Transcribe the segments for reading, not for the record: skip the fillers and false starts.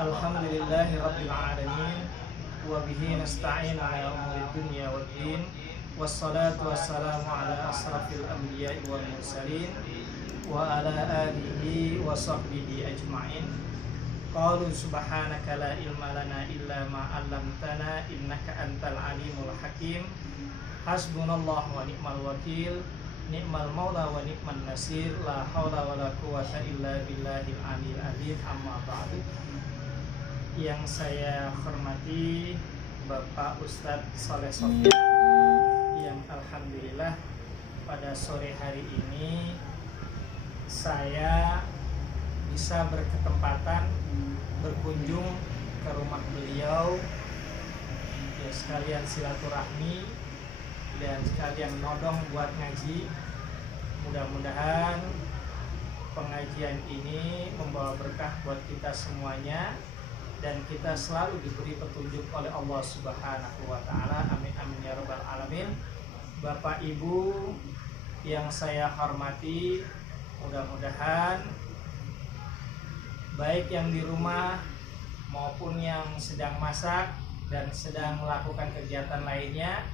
Alhamdulillahi Rabbil Alamin. Wa bihi nasta'in ala umuri dunya waddin. Wassalatu wassalamu ala asrafil anbiya'i wal mursalin wa ala alihi wa sahbihi ajma'in. Qalu subhanaka la ilma lana illa ma 'allamtana innaka antal alimul hakim. Hasbunallahu wa ni'mal wakil. Ni'mal maula wa ni'man nasir. La haula wa la quwata illa billahil aliyil azim. Amma ba'du. Yang saya hormati Bapak Ustadz Soleh Sofyan, yang alhamdulillah pada sore hari ini saya bisa berkesempatan berkunjung ke rumah beliau, ya sekalian silaturahmi dan sekalian nodong buat ngaji. Mudah-mudahan pengajian ini membawa berkah buat kita semuanya dan kita selalu diberi petunjuk oleh Allah Subhanahu wa taala. Amin amin ya rabbal alamin. Bapak Ibu yang saya hormati, mudah-mudahan baik yang di rumah maupun yang sedang masak dan sedang melakukan kegiatan lainnya,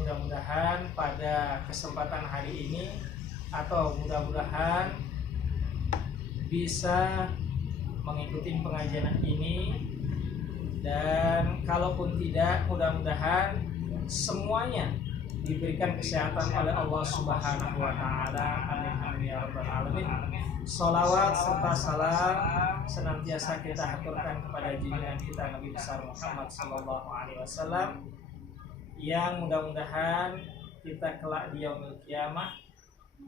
mudah-mudahan pada kesempatan hari ini atau mudah-mudahan bisa mengikuti pengajian ini, dan kalaupun tidak, mudah-mudahan semuanya diberikan kesehatan oleh Allah Subhanahu wa taala. Amin amin ya rabbal alamin. Sholawat serta salam senantiasa kita haturkan kepada junjungan kita Nabi besar Muhammad sallallahu alaihi wasallam, yang mudah-mudahan kita kelak di yaumil qiyamah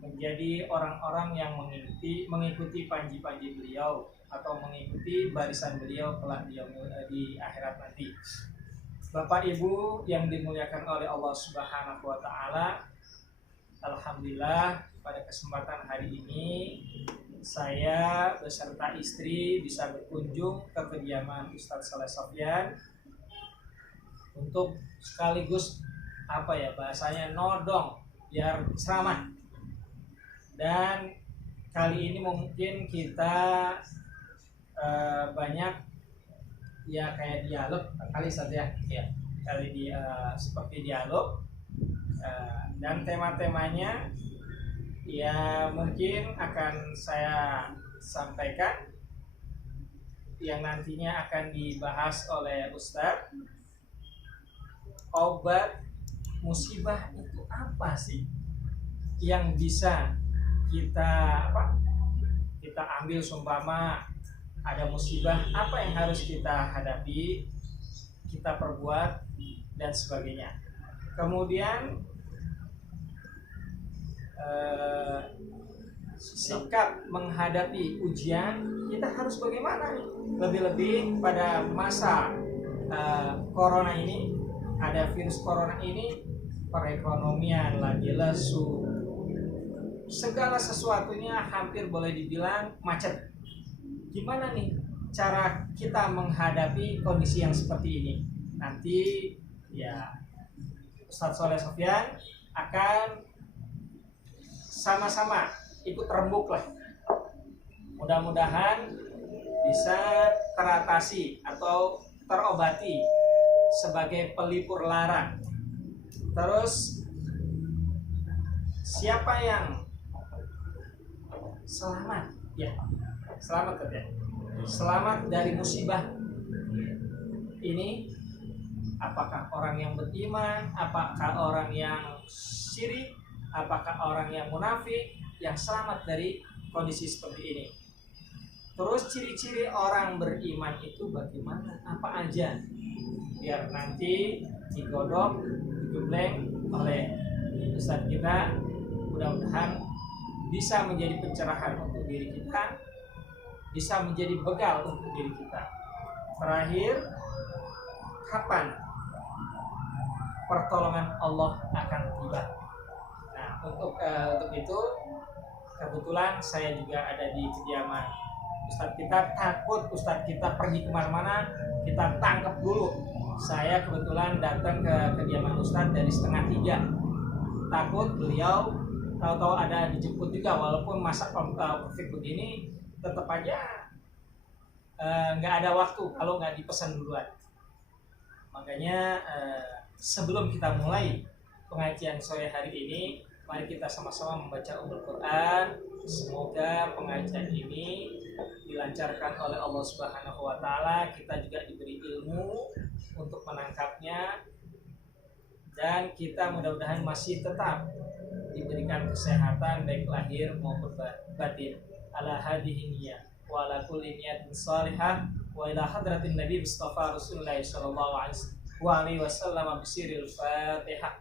menjadi orang-orang yang mengikuti panji-panji beliau atau mengikuti barisan beliau kelak di akhirat nanti. Bapak Ibu yang dimuliakan oleh Allah Subhanahu wa taala, alhamdulillah pada kesempatan hari ini saya beserta istri bisa berkunjung ke kediaman Ustadz Soleh Sofyan untuk sekaligus bahasanya nodong biar ceramah. Dan kali ini mungkin kita banyak ya kayak dialog kali saja ya, seperti dialog, dan tema-temanya ya mungkin akan saya sampaikan yang nantinya akan dibahas oleh Ustadz. Obat musibah itu apa sih yang bisa kita ambil? Sumpama ada musibah, apa yang harus kita hadapi, kita perbuat dan sebagainya. Kemudian sikap menghadapi ujian kita harus bagaimana nih? Lebih-lebih pada masa corona ini, ada virus corona ini, perekonomian lagi lesu, segala sesuatunya hampir boleh dibilang macet. Gimana nih cara kita menghadapi kondisi yang seperti ini? Nanti ya Ustadz Soleh Sofyan akan sama-sama ikut rembuk lah. Mudah-mudahan bisa teratasi atau terobati sebagai pelipur lara. Terus siapa yang selamat? Ya, selamat katanya. Selamat dari musibah ini, apakah orang yang beriman, apakah orang yang syirik, apakah orang yang munafik yang selamat dari kondisi seperti ini? Terus ciri-ciri orang beriman itu bagaimana? Apa aja? Biar nanti digodok, digembleng oleh Ustadz kita, mudah-mudahan bisa menjadi pencerahan untuk diri kita, bisa menjadi bekal untuk diri kita. Terakhir, kapan pertolongan Allah akan tiba? Nah, untuk itu kebetulan saya juga ada di kediaman Ustadz kita. Takut Ustadz kita pergi kemana-mana, kita tangkap dulu. Saya kebetulan datang ke kediaman Ustadz dari 2:30. Takut beliau tahu-tahu ada dijemput juga, walaupun masa covid begini tetap aja nggak ada waktu kalau nggak dipesan duluan. Makanya sebelum kita mulai pengajian sore hari ini, mari kita sama-sama membaca Ummul Quran. Semoga pengajian ini dilancarkan oleh Allah Subhanahu wa taala, kita juga diberi ilmu untuk menangkapnya, dan kita mudah-mudahan masih tetap diberikan kesehatan baik lahir maupun batin. Ala hadhihi niyyah wa ala kulli niyatin salihah wa ila hadratin Nabi Mustafa Rasulullah sallallahu alaihi wasallam bisiril Fatihah.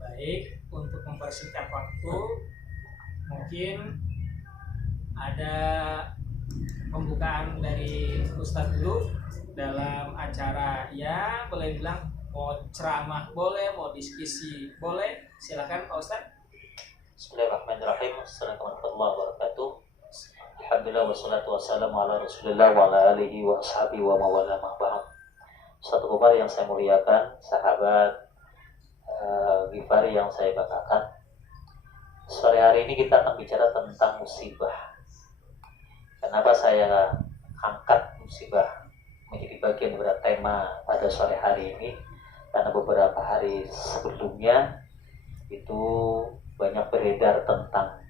Baik, untuk mempersingkat waktu, mungkin ada pembukaan dari Ustadz dulu dalam acara, ya boleh bilang mau ceramah boleh, mau diskusi boleh, silakan Pak Ustadz. Bismillahirrahmanirrahim. Assalamualaikum warahmatullahi wabarakatuh. Alhamdulillah wassalatu wassalamu ala Rasulillah wa ala alihi wa ashabihi wa mawala ma ba'd. Satu kabar yang saya muliakan, sahabat Ghifari yang saya banggakan. Sore hari ini kita akan bicara tentang musibah. Kenapa saya angkat musibah menjadi bagian dari tema pada sore hari ini? Karena beberapa hari sebelumnya itu banyak beredar tentang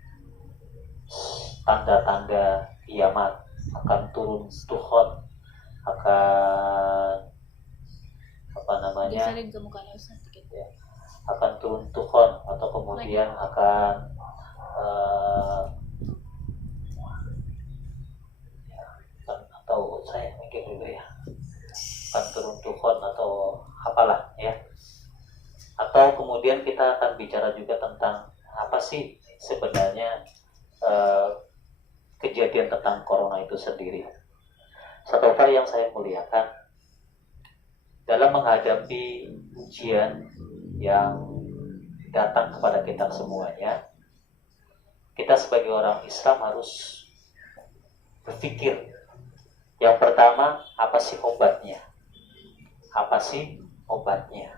tanda-tanda kiamat, akan turun Tuhan, akan akan turun Tuhan, atau kemudian akan atau saya mikir dulu ya, akan turun Tuhan atau apalah ya. Atau kemudian kita akan bicara juga tentang apa sih sebenarnya kejadian tentang corona itu sendiri. Satu hal yang saya muliakan, dalam menghadapi ujian yang datang kepada kita semuanya, kita sebagai orang Islam harus berpikir, yang pertama, apa sih obatnya? Apa sih obatnya?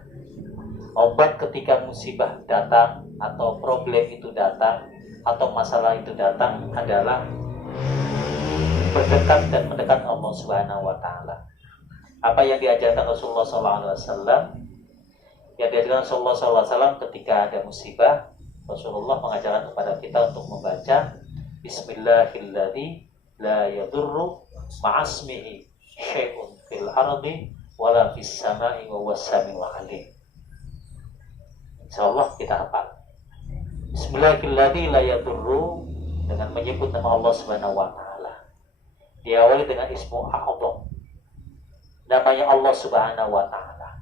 Obat ketika musibah datang, atau problem itu datang, atau masalah itu datang adalah berdekat dan mendekat Allah Subhanahu wa taala. Apa yang diajarkan Rasulullah SAW? Yang diajarkan Rasulullah SAW ketika ada musibah, Rasulullah mengajarkan kepada kita untuk membaca Bismillahilladzi la yadurru ma'asmihi syai'un fil ardi wala fis sama'i wa huwas sami'ul 'alim. Insyaallah kita hafal Bismillahilladzi la yadurru, dengan menyebut nama Allah Subhanahu wa taala. Diawali dengan ismu a'dzam, namanya Allah Subhanahu wa taala.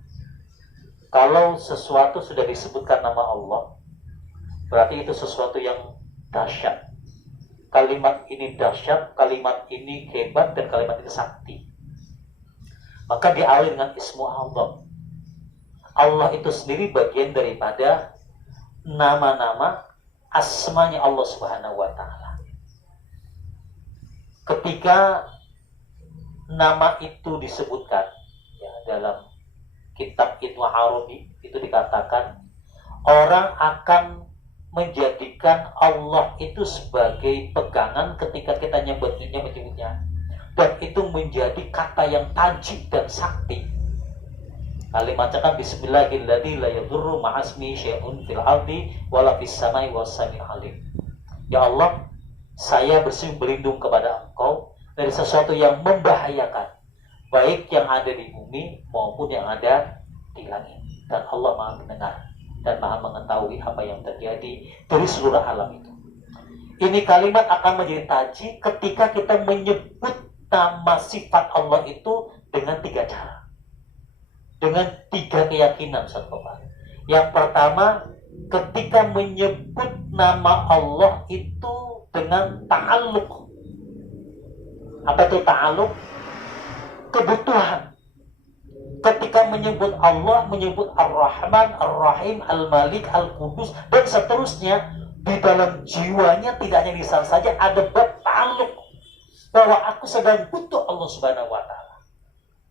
Kalau sesuatu sudah disebutkan nama Allah, berarti itu sesuatu yang dahsyat. Kalimat ini dahsyat, kalimat ini hebat, dan kalimat ini sakti. Maka diawali dengan ismu a'dzam. Allah itu sendiri bagian daripada nama-nama asmanya Allah Subhanahu wa taala. Ketika nama itu disebutkan ya, dalam kitab Ibnu Arabi itu dikatakan orang akan menjadikan Allah itu sebagai pegangan ketika kita menyebutnya, dan itu menjadi kata yang tajik dan sakti. Kalimatnya kan Bismillahilladzi la yadurru ma'asmi syai'un fil ardi wala fis samai was sami'ul 'alim. Ya Allah, saya berlindung kepada Engkau dari sesuatu yang membahayakan, baik yang ada di bumi maupun yang ada di langit. Dan Allah Maha mendengar dan Maha mengetahui apa yang terjadi dari seluruh alam itu. Ini kalimat akan menjadi taji ketika kita menyebut nama sifat Allah itu dengan 3 cara. Dengan 3 keyakinan, sahabat. Yang pertama, ketika menyebut nama Allah itu dengan ta'alluq. Apa itu ta'alluq? Kebutuhan. Ketika menyebut Allah, menyebut Ar-Rahman, Ar-Rahim, Al-Malik, Al-Qudus, dan seterusnya, di dalam jiwanya tidak hanya lisan saja, ada ta'alluq, bahwa aku sedang butuh Allah Subhanahu wa taala.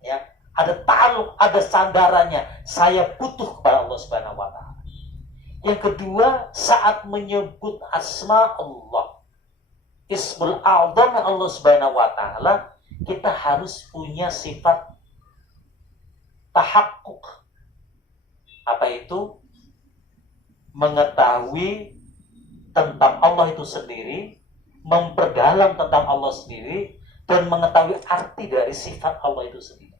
Ya, ada ta'alluq, ada sandarannya. Saya butuh kepada Allah Subhanahu wa taala. Yang kedua, saat menyebut asma Allah, Ismul A'zam Allah Subhanahu wa taala, kita harus punya sifat tahakkuk. Apa itu? Mengetahui tentang Allah itu sendiri, memperdalam tentang Allah sendiri, dan mengetahui arti dari sifat Allah itu sendiri.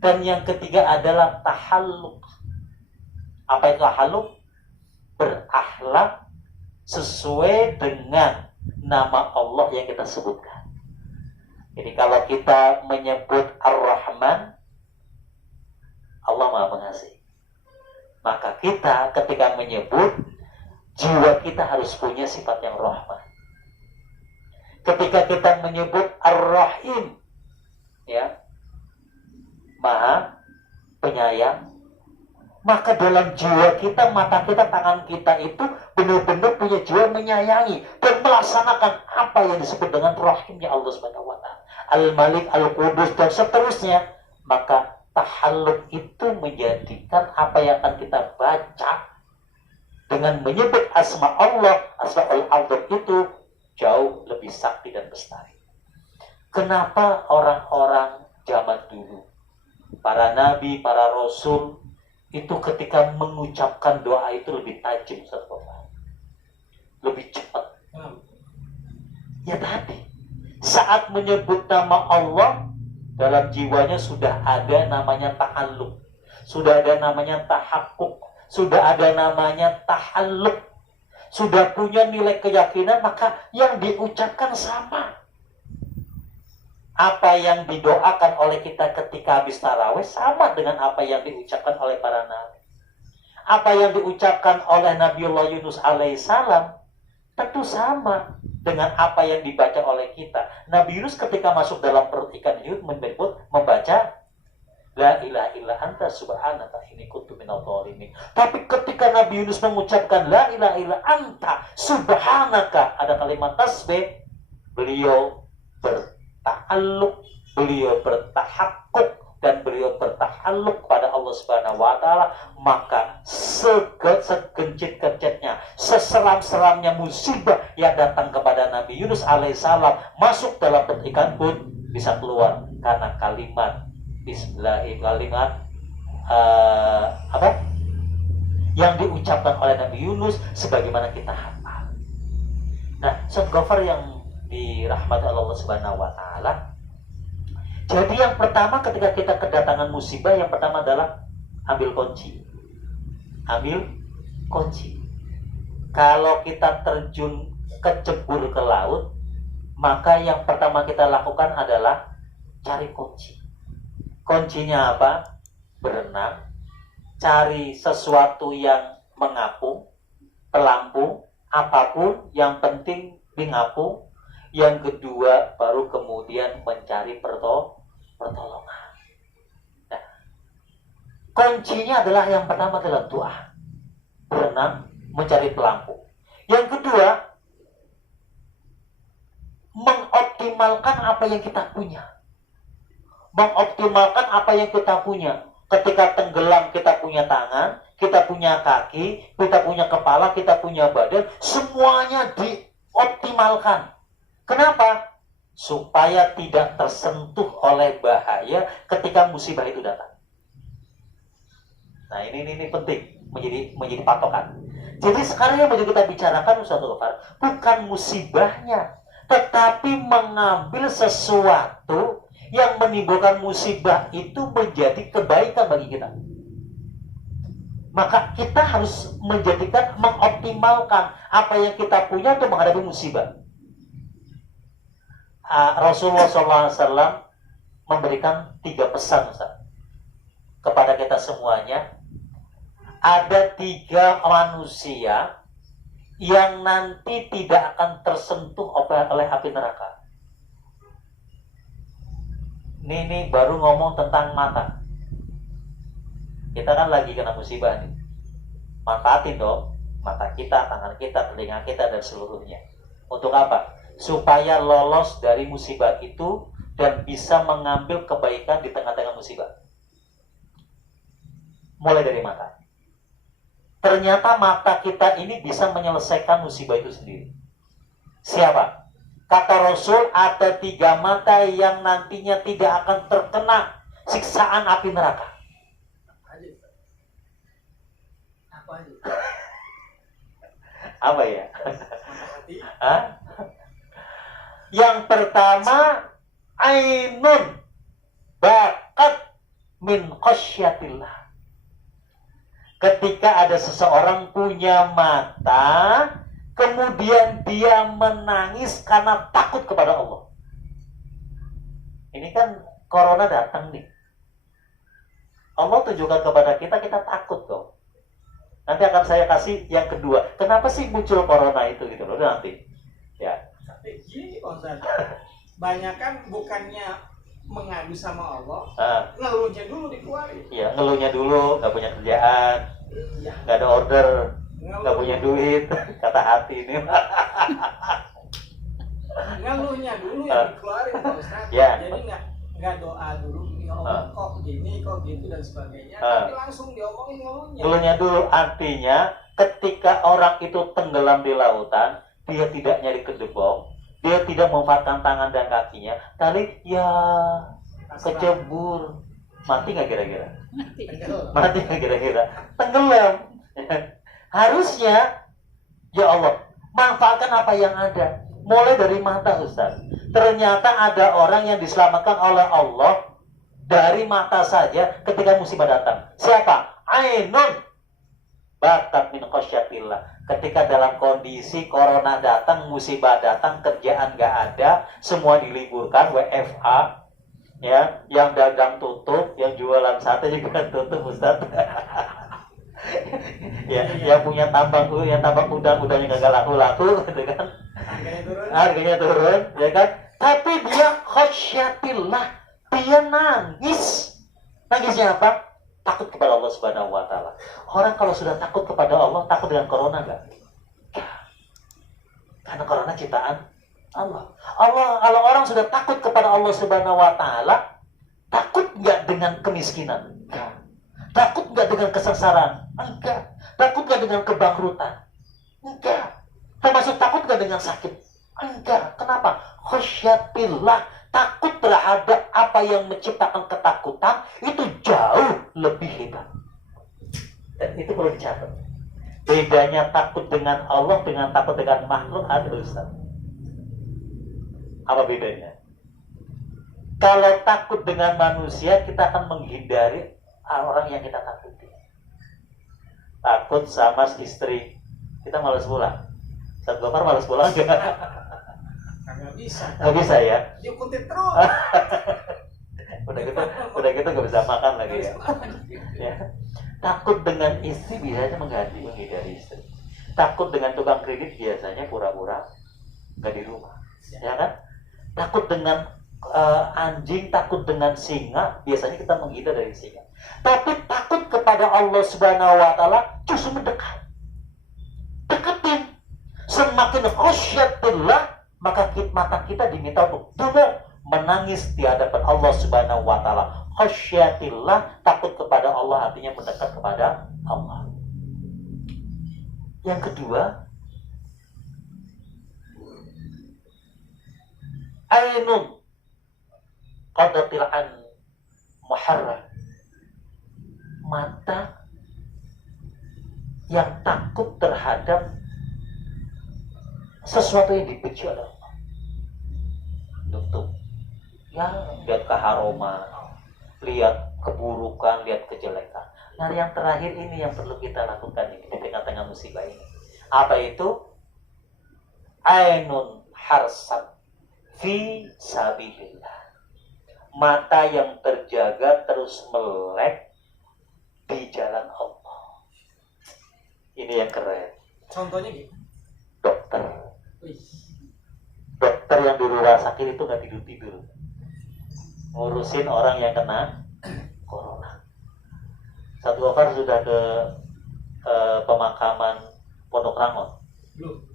Dan yang ketiga adalah tahalluk. Apa itu tahalluk? Berakhlak sesuai dengan nama Allah yang kita sebutkan. Jadi kalau kita menyebut Ar-Rahman, Allah Maha Pengasih. Maka kita ketika menyebut, jiwa kita harus punya sifat yang rahman. Ketika kita menyebut Ar-Rahim, ya, Maha Penyayang, maka dalam jiwa kita, mata kita, tangan kita itu benar-benar punya jiwa menyayangi dan melaksanakan apa yang disebut dengan rahimnya Allah Subhanahu wa taala. Al-Malik, Al-Qudus, dan seterusnya. Maka tahalluk itu menjadikan apa yang akan kita baca dengan menyebut asma Allah, asmaul azam itu jauh lebih sakti dan bestari. Kenapa orang-orang zaman dulu, para nabi, para rasul, itu ketika mengucapkan doa itu lebih tajam, lebih cepat? Ya tadi, saat menyebut nama Allah, dalam jiwanya sudah ada namanya ta'alluq, sudah ada namanya tahakkuk, sudah ada namanya tahalluk, sudah punya nilai keyakinan, maka yang diucapkan sama. Apa yang didoakan oleh kita ketika habis tarawih sama dengan apa yang diucapkan oleh para nabi. Apa yang diucapkan oleh Nabiullah Yunus alaihissalam tentu sama dengan apa yang dibaca oleh kita. Nabi Yunus ketika masuk dalam perut ikan hiu membaca La ilaha illa anta subhanaka inni kuntu minadh dhalimin. Tapi ketika Nabi Yunus mengucapkan La ilaha illa anta subhanaka, ada kalimat tasbih, beliau berta'alluq, beliau bertahakkuk, dan beliau bertahalluk kepada Allah Subhanahu wa taala. Maka segencit-gencitnya, seseram-seramnya musibah yang datang kepada Nabi Yunus alaihissalam masuk dalam perut ikan pun bisa keluar karena kalimat apa yang diucapkan oleh Nabi Yunus sebagaimana kita hafal. Nah, Ustaz Ghaffar yang dirahmati Allah Subhanahu wa taala, jadi yang pertama ketika kita kedatangan musibah, yang pertama adalah ambil kunci. Ambil kunci. Kalau kita terjun kecebur ke laut, maka yang pertama kita lakukan adalah cari kunci. Kuncinya apa? Berenang, cari sesuatu yang mengapung, pelampung, apapun, yang penting mengapung. Yang kedua, baru kemudian mencari pertolongan. Nah, kuncinya adalah yang pertama adalah doa, berenang, mencari pelampung. Yang kedua, mengoptimalkan apa yang kita punya. Mengoptimalkan apa yang kita punya. Ketika tenggelam kita punya tangan, kita punya kaki, kita punya kepala, kita punya badan, semuanya dioptimalkan. Kenapa? Supaya tidak tersentuh oleh bahaya ketika musibah itu datang. Nah, ini penting menjadi patokan. Jadi sekarang yang mau kita bicarakan, Ustaz Ghaffar, bukan musibahnya, tetapi mengambil sesuatu yang menimbulkan musibah itu menjadi kebaikan bagi kita. Maka kita harus mengoptimalkan apa yang kita punya untuk menghadapi musibah. Rasulullah SAW memberikan 3 pesan, Ustaz, kepada kita semuanya. Ada 3 manusia yang nanti tidak akan tersentuh oleh api neraka. Ini baru ngomong tentang mata. Kita kan lagi kena musibah nih. Manfaatin dong mata kita, tangan kita, telinga kita, dan seluruhnya. Untuk apa? Supaya lolos dari musibah itu dan bisa mengambil kebaikan di tengah-tengah musibah. Mulai dari mata. Ternyata mata kita ini bisa menyelesaikan musibah itu sendiri. Siapa? Kata Rasul, ada 3 mata yang nantinya tidak akan terkena siksaan api neraka. Apa aja? Apa ya? Hah? Yang pertama, ainun bakat min khasyatillah. Ketika ada seseorang punya mata, kemudian dia menangis karena takut kepada Allah. Ini kan corona datang nih. Allah tunjukkan kepada kita, kita takut kok. Nanti akan saya kasih yang kedua. Kenapa sih muncul corona itu gitu loh nanti. Ya. Tapi gini Ustaz, banyak kan bukannya mengadu sama Allah, ngeluhnya dulu dikeluarin. Iya, ngeluhnya dulu, nggak punya kerjaan, nggak ada order, nggak punya duit, kata hati ini. Ngeluhnya dulu yang dikeluarin Pak Ustaz. Ya. Jadi nggak doa dulu, ya Allah kok gini, kok gitu dan sebagainya, tapi langsung diomongin ngeluhnya. Ngeluhnya dulu artinya ketika orang itu tenggelam di lautan, dia tidak nyari kedebong, dia tidak memanfaatkan tangan dan kakinya, kali ya kecebur, mati nggak kira-kira? Mati nggak kira-kira? Tenggelam. Harusnya, ya Allah, manfaatkan apa yang ada. Mulai dari mata, Ustaz. Ternyata ada orang yang diselamatkan oleh Allah dari mata saja ketika musibah datang. Siapa? Ainun bakat min khasyatillah. Ketika dalam kondisi corona datang, musibah datang, kerjaan nggak ada, semua diliburkan, WFA, ya, yang dagang tutup, yang jualan sate juga tutup, Ustaz. Ya, yang punya tambang udang-udangnya nggak laku-laku, gitu kan? Harganya turun, ya kan? Tapi dia khasyatillah, dia nangis. Nangisnya apa? Takut kepada Allah Subhanahu wa Ta'ala. Orang kalau sudah takut kepada Allah, takut dengan corona nggak? Karena corona ciptaan Allah. Kalau orang sudah takut kepada Allah Subhanahu wa Ta'ala, takut nggak dengan kemiskinan? Enggak. Takut nggak dengan kesengsaraan? Enggak. Takut nggak dengan kebangkrutan? Enggak. Termasuk takut nggak dengan sakit? Enggak. Kenapa? Khasyatillah. Takut terhadap apa yang menciptakan ketakutan itu jauh lebih hebat. Dan itu perlu dicatat. Bedanya takut dengan Allah dengan takut dengan makhluk ada, Ustaz. Apa bedanya? Kalau takut dengan manusia, kita akan menghindari orang yang kita takuti. Takut sama istri, kita malas pulang. Saat Gopar malas pulang enggak? Nggak bisa. Nggak bisa ya? Diikutin terus. udah gitu nggak bisa makan lagi ya. Ya. Takut dengan istri biasanya menghindari istri. Takut dengan tukang kredit biasanya pura-pura nggak di rumah, ya kan? Takut dengan anjing, takut dengan singa, biasanya kita menghindar dari singa. Tapi takut kepada Allah Subhanahu wa Ta'ala justru mendekat. Deketin. Semakin khasyatillah, maka mata kita diminta untuk duduk menangis di hadapan Allah Subhanahu wa Ta'ala. Khasyatillah, takut kepada Allah artinya mendekat kepada Allah. Yang kedua, ainun qadatil an muharram. Mata yang takut terhadap sesuatu yang dibenci oleh Allah. Tutup. Ya, lihat keharuman, lihat keburukan, lihat kejelekan. Nah, yang terakhir ini yang perlu kita lakukan ini di tengah-tengah musibah ini. Apa itu? Ainun harsat fi sabilillah. Mata yang terjaga terus melek di jalan Allah. Ini yang keren. Contohnya gitu. Dokter yang di rumah sakit itu nggak tidur ngurusin orang yang kena corona. Satu Gopar sudah ke pemakaman Pondok Rangon. Belum.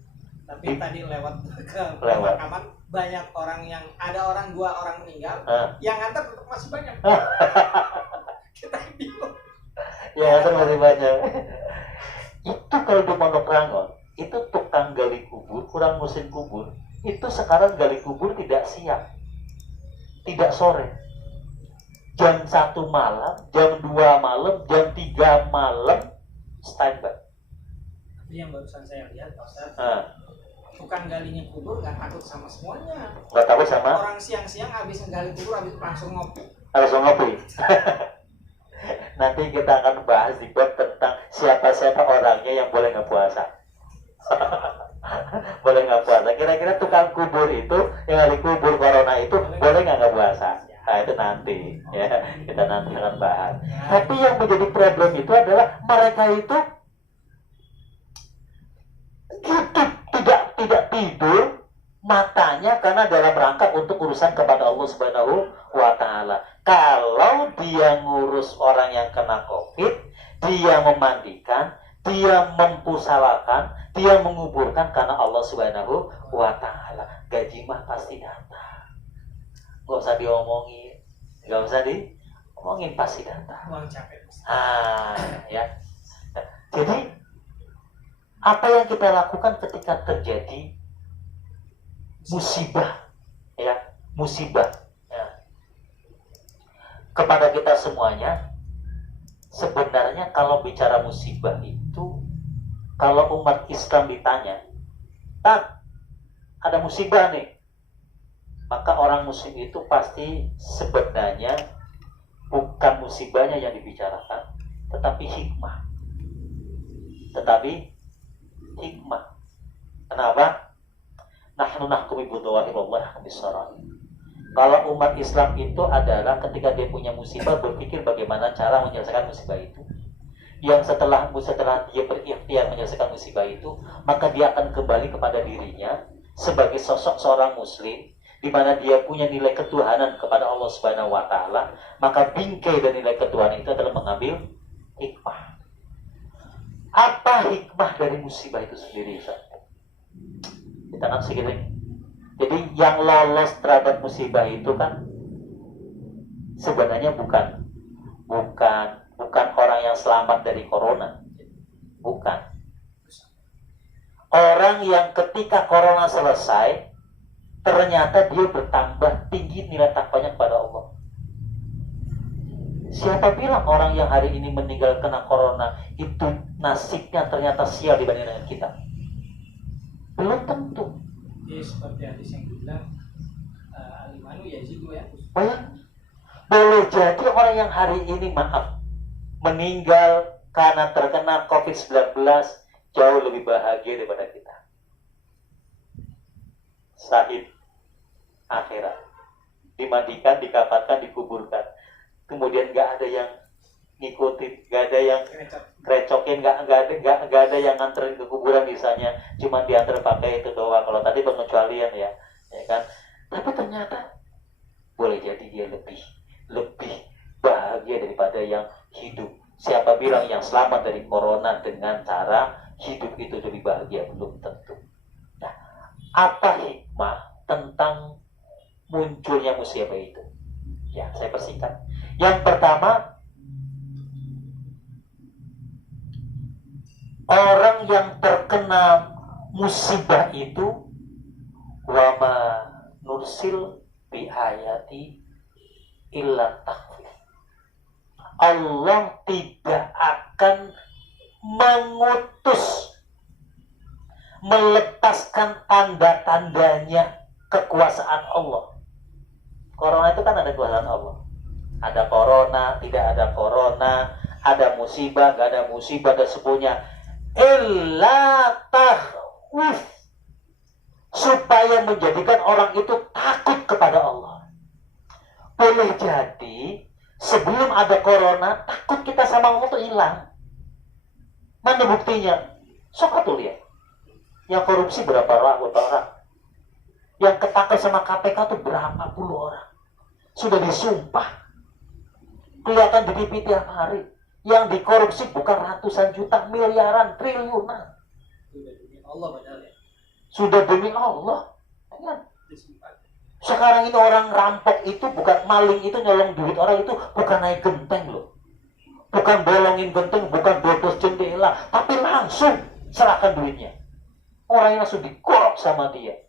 Tapi tadi lewat ke Lewat. pemakaman banyak orang yang ada dua orang meninggal, yang ngantar tetap masih banyak. Kita bingung. Ya ngantar masih banyak. Itu kalau di Pondok Rangon, itu tukang gali kubur, kurang mesin kubur, itu sekarang gali kubur tidak siang, tidak sore. Jam 1 malam, jam 2 malam, jam 3 malam standby. Tapi yang barusan saya lihat, Pak Ustaz, tukang galinya kubur nggak takut sama semuanya. Nggak takut sama? Orang siang-siang habis ngegali kubur, habis langsung ngopi. Langsung ngopi. Nanti kita akan bahas di bab tentang siapa-siapa orangnya yang boleh nggak puasa. Boleh nggak puasa. Kira-kira tukang kubur itu, yang gali kubur corona itu, boleh nggak puasa? Nah itu nanti, ya kita nanti akan bahas. Tapi yang menjadi problem itu adalah mereka itu tidak tidur matanya karena dalam rangka untuk urusan kepada Allah Subhanahu wa Ta'ala. Kalau dia ngurus orang yang kena COVID, dia memandikan, dia mempusalakan, dia menguburkan karena Allah Subhanahu wa Ta'ala. Gaji mah pasti datang, nggak usah diomongin, nggak usah diomongin, pasti datang. Uang capek. Ya. Jadi apa yang kita lakukan ketika terjadi musibah, ya, musibah, ya, kepada kita semuanya, sebenarnya kalau bicara musibah itu, kalau umat Islam ditanya, "Tak, ada musibah nih," maka orang muslim itu pasti sebenarnya bukan musibahnya yang dibicarakan, tetapi hikmah. Kenapa? Nahnu nahkumi bidhawahirullah bisarah. Kalau umat Islam itu adalah ketika dia punya musibah berpikir bagaimana cara menyelesaikan musibah itu. Yang setelah dia berikhtiar menyelesaikan musibah itu, maka dia akan kembali kepada dirinya sebagai sosok seorang muslim, di mana dia punya nilai ketuhanan kepada Allah Subhanahu wa Ta'ala. Maka bingkai dari nilai ketuhanan itu adalah mengambil hikmah. Apa hikmah dari musibah itu sendiri, Ustaz? Kita kan segini. Jadi yang lolos terhadap musibah itu kan sebenarnya bukan orang yang selamat dari corona. Bukan. Orang yang ketika corona selesai, ternyata dia bertambah tinggi nilai takwanya kepada Allah. Siapa bilang orang yang hari ini meninggal kena corona itu nasibnya ternyata sial dibanding dengan kita? Belum tentu. Ya, seperti hadis yang bilang alimanu yazidu ya. Boleh jadi orang yang hari ini meninggal karena terkena COVID-19 jauh lebih bahagia daripada kita. Syahid akhirat, dimandikan, dikafatkan, dikuburkan. Kemudian nggak ada yang ngikutin, nggak ada yang recokin, nggak ada yang nganterin ke kuburan misalnya, cuma diantar pakai itu doang. Kalau tadi pengecualian ya kan. Tapi ternyata boleh jadi dia lebih bahagia daripada yang hidup. Siapa bilang yang selamat dari corona dengan cara hidup itu lebih bahagia? Belum tentu. Nah, apa hikmah tentang munculnya musibah itu? Ya, saya persingkat. Yang pertama, orang yang terkena musibah itu wama nursil bi ayati illa takhfif. Allah tidak akan mengutus, melepaskan tanda-tandanya kekuasaan Allah. Corona itu kan ada kekuasaan Allah. Ada corona, tidak ada corona, ada musibah, gak ada musibah, dan semuanya. Illa takhwif, supaya menjadikan orang itu takut kepada Allah. Boleh jadi sebelum ada corona, takut kita sama Allah itu hilang. Mana buktinya? Sok tuh lihat. Yang korupsi berapa orang? Yang ketangkep sama KPK tuh berapa puluh orang? Sudah disumpah. Kelihatan di TV tiap hari. Yang dikorupsi bukan ratusan juta, miliaran, triliunan. Sudah demi Allah padahal ya. Sudah demi Allah. Kan? Sekarang ini orang rampok itu bukan maling, itu nyolong duit orang itu bukan naik genteng loh. Bukan bolongin genteng, bukan bodos jendela, tapi langsung serahkan duitnya. Orangnya langsung digorok sama dia.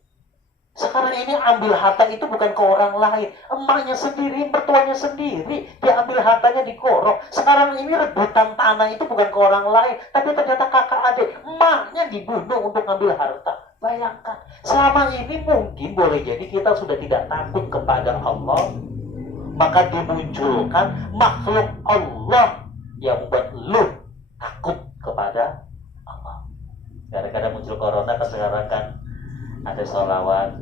Sekarang ini ambil harta itu bukan ke orang lain, emaknya sendiri, mertuanya sendiri, dia ambil hartanya digorok. Sekarang ini rebutan tanah itu bukan ke orang lain, tapi ternyata kakak adik, emaknya dibunuh untuk ngambil harta. Bayangkan, selama ini mungkin boleh jadi kita sudah tidak takut kepada Allah, maka dimunculkan makhluk Allah yang membuat lu takut kepada Allah. Gara-gara muncul corona kan sekarang kan ada sholawat,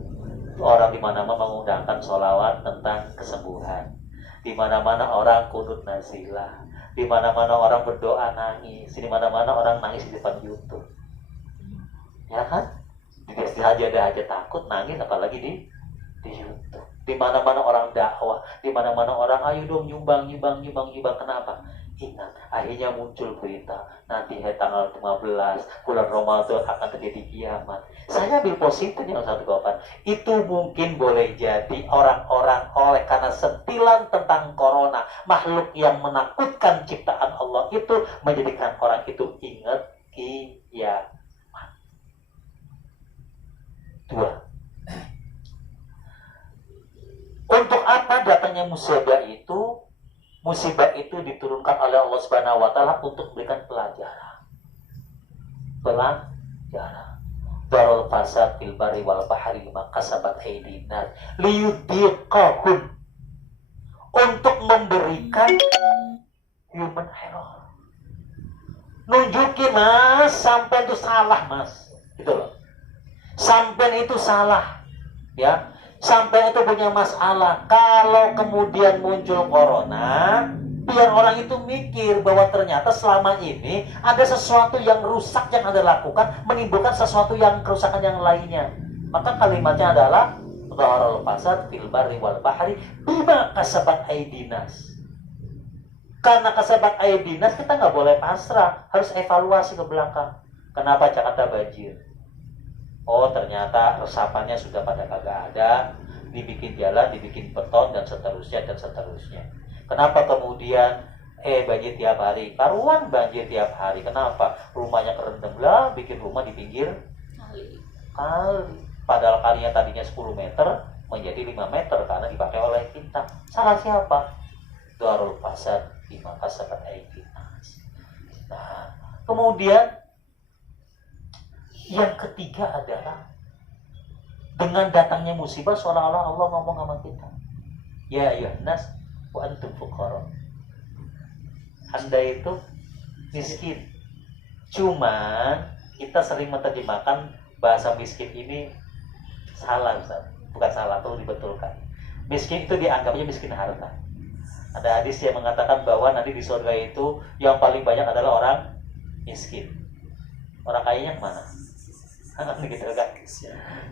orang di mana-mana mengundangkan sholawat tentang kesembuhan. Di mana-mana orang kunut nazilah, di mana-mana orang berdoa nangis, di mana-mana orang nangis di depan YouTube. Ya kan? Dia aja takut nangis, apalagi di YouTube. Di mana-mana orang dakwah, di mana-mana orang ayo dong nyumbang. Kenapa? Ingat, akhirnya muncul berita nanti tanggal 15 bulan Ramadan akan terjadi kiamat. Saya ambil positif yang satu kawan. Itu mungkin boleh jadi orang-orang oleh karena sentilan tentang corona, makhluk yang menakutkan ciptaan Allah itu menjadikan orang itu ingat kiamat. 2. Untuk apa datangnya musibah itu? Musibah itu diturunkan oleh Allah Subhanahu wa taala untuk memberikan pelajaran. Darul fasad fil barri wal bahri bima kasabat aydin nas liyudhiqahum, untuk memberikan human error. Nunjukin mas, sampai itu salah mas. Gitu loh. Sampai itu salah. Ya. Sampai itu punya masalah. Kalau kemudian muncul corona, biar orang itu mikir bahwa ternyata selama ini ada sesuatu yang rusak yang Anda lakukan, menimbulkan sesuatu yang kerusakan yang lainnya. Maka kalimatnya adalah Dhaharul fasad fil barri wal bahri bima kasabat aydinas. Karena kasabat aydinas kita nggak boleh pasrah, harus evaluasi ke belakang. Kenapa Jakarta banjir? Oh ternyata resapannya sudah pada kagak ada, dibikin jalan, dibikin beton dan seterusnya. Kenapa kemudian banjir tiap hari? Karuan banjir tiap hari. Kenapa? Rumahnya kerendam lah, bikin rumah di pinggir kali. Padahal kalinya tadinya 10 meter menjadi 5 meter karena dipakai oleh kita. Salah siapa? Darul fasad bima kasabat aydin nas. Nah, kemudian yang ketiga adalah dengan datangnya musibah seolah-olah Allah ngomong sama kita, ya ayyuhannas wa antum fuqara. Anda itu miskin. Cuman kita sering menerjemahkan bahasa miskin ini salah, Ustaz. Bukan salah, perlu dibetulkan. Miskin itu dianggapnya miskin harta. Ada hadis yang mengatakan bahwa nanti di surga itu yang paling banyak adalah orang miskin. Orang kayanya kemana? Gitu kan?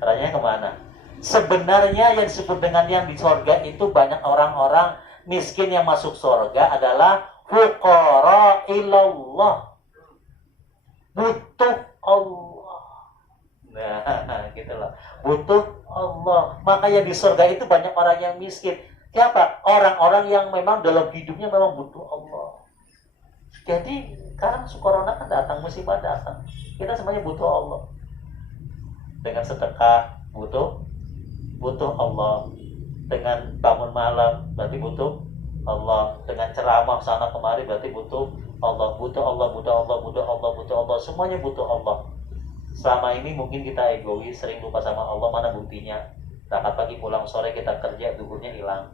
Orangnya kemana? Sebenarnya yang disebut dengan yang di surga itu banyak orang-orang miskin yang masuk surga adalah fuqara ilallah, butuh Allah. Nah, gitu loh. Butuh Allah. Makanya di surga itu banyak orang yang miskin. Siapa? Orang-orang yang memang dalam hidupnya memang butuh Allah. Jadi sekarang corona kan datang, musibah datang, kita semuanya butuh Allah. Dengan sedekah butuh Allah. Dengan bangun malam berarti butuh Allah. Dengan ceramah sana kemari berarti butuh Allah. Butuh Allah. Semuanya butuh Allah. Selama ini mungkin kita egois, sering lupa sama Allah. Mana buktinya? Berangkat pagi pulang sore kita kerja, duhurnya hilang.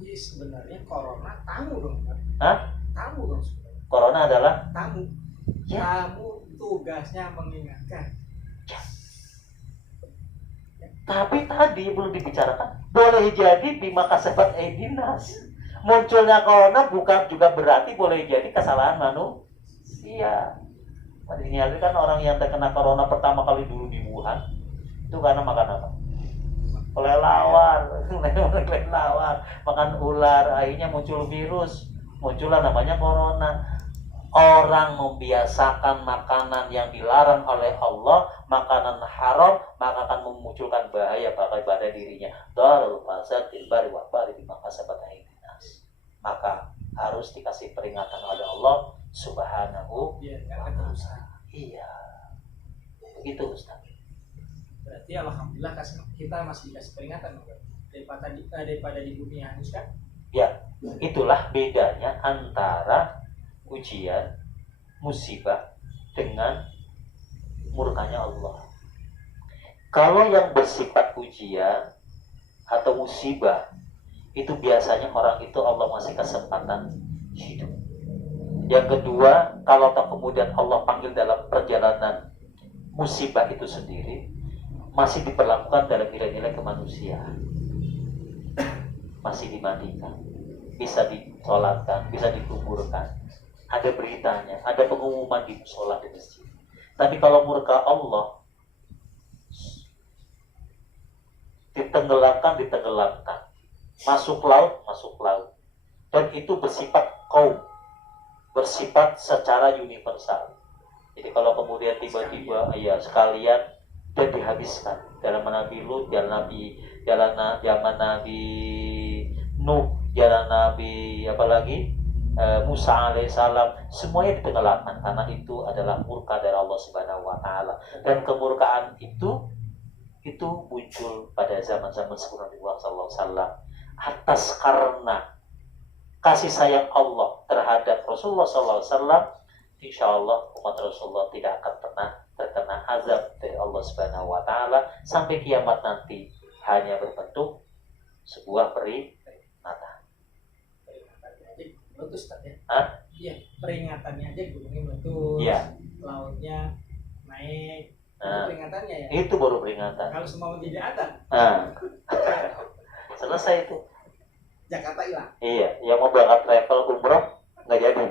Jadi sebenarnya corona tamu dong, Pak. Hah? Tamu dong. Corona adalah tamu. Ya. Tamu tugasnya mengingatkan. Tapi tadi belum dibicarakan, boleh jadi bima kasabat aydin nas. Munculnya corona bukan juga berarti boleh jadi kesalahan manusia. Ini kan orang yang terkena corona pertama kali dulu di Wuhan itu karena makan apa? Kelelawar, makan ular, akhirnya muncul virus, muncullah namanya corona. Orang membiasakan makanan yang dilarang oleh Allah, makanan haram, maka akan memunculkan bahaya pada dirinya. Darul fasad fil barri wal bahri bima kasabat aydin nas. Maka harus dikasih peringatan oleh Allah Subhanahu biar nggak keterusan. Iya. Begitu Ustaz. Berarti alhamdulillah kita masih dikasih peringatan daripada di bumi hangus kan? Ya, itulah bedanya antara ujian, musibah dengan murkanya Allah. Kalau yang bersifat ujian atau musibah, itu biasanya orang itu Allah masih kesempatan hidup. Yang kedua, kalau kemudian Allah panggil dalam perjalanan musibah itu sendiri, masih diperlakukan dalam nilai-nilai kemanusiaan. Masih dimandikan, bisa disolatkan, bisa dikuburkan. Ada beritanya, ada pengumuman di sholat di masjid. Tapi kalau murka Allah, ditenggelamkan, masuk laut, dan itu bersifat kaum, bersifat secara universal. Jadi kalau kemudian tiba-tiba sekalian dan dihabiskan dalam Nabi Lut, zaman Nabi Nuh, jalan Nabi apalagi Musa alaihissalam, semuanya ditenggelamkan karena itu adalah murka dari Allah Subhanahu wa taala. Dan kemurkaan itu muncul pada zaman-zaman sebelum Nabi Muhammad SAW atas karena kasih sayang Allah terhadap Rasulullah SAW. Insya Allah umat Rasulullah tidak akan pernah terkena azab dari Allah Subhanahu wa taala sampai kiamat nanti, hanya berbentuk sebuah peringatan. Meletus tadi. Hah? Iya, peringatannya aja gunungnya meletus. Iya. Lautnya naik. Nah, itu peringatannya ya. Itu baru peringatan. Kalau semua menjadi adat. Nah, selesai itu. Jakarta hilang. Iya, yang mau berangkat travel umroh nggak jadi.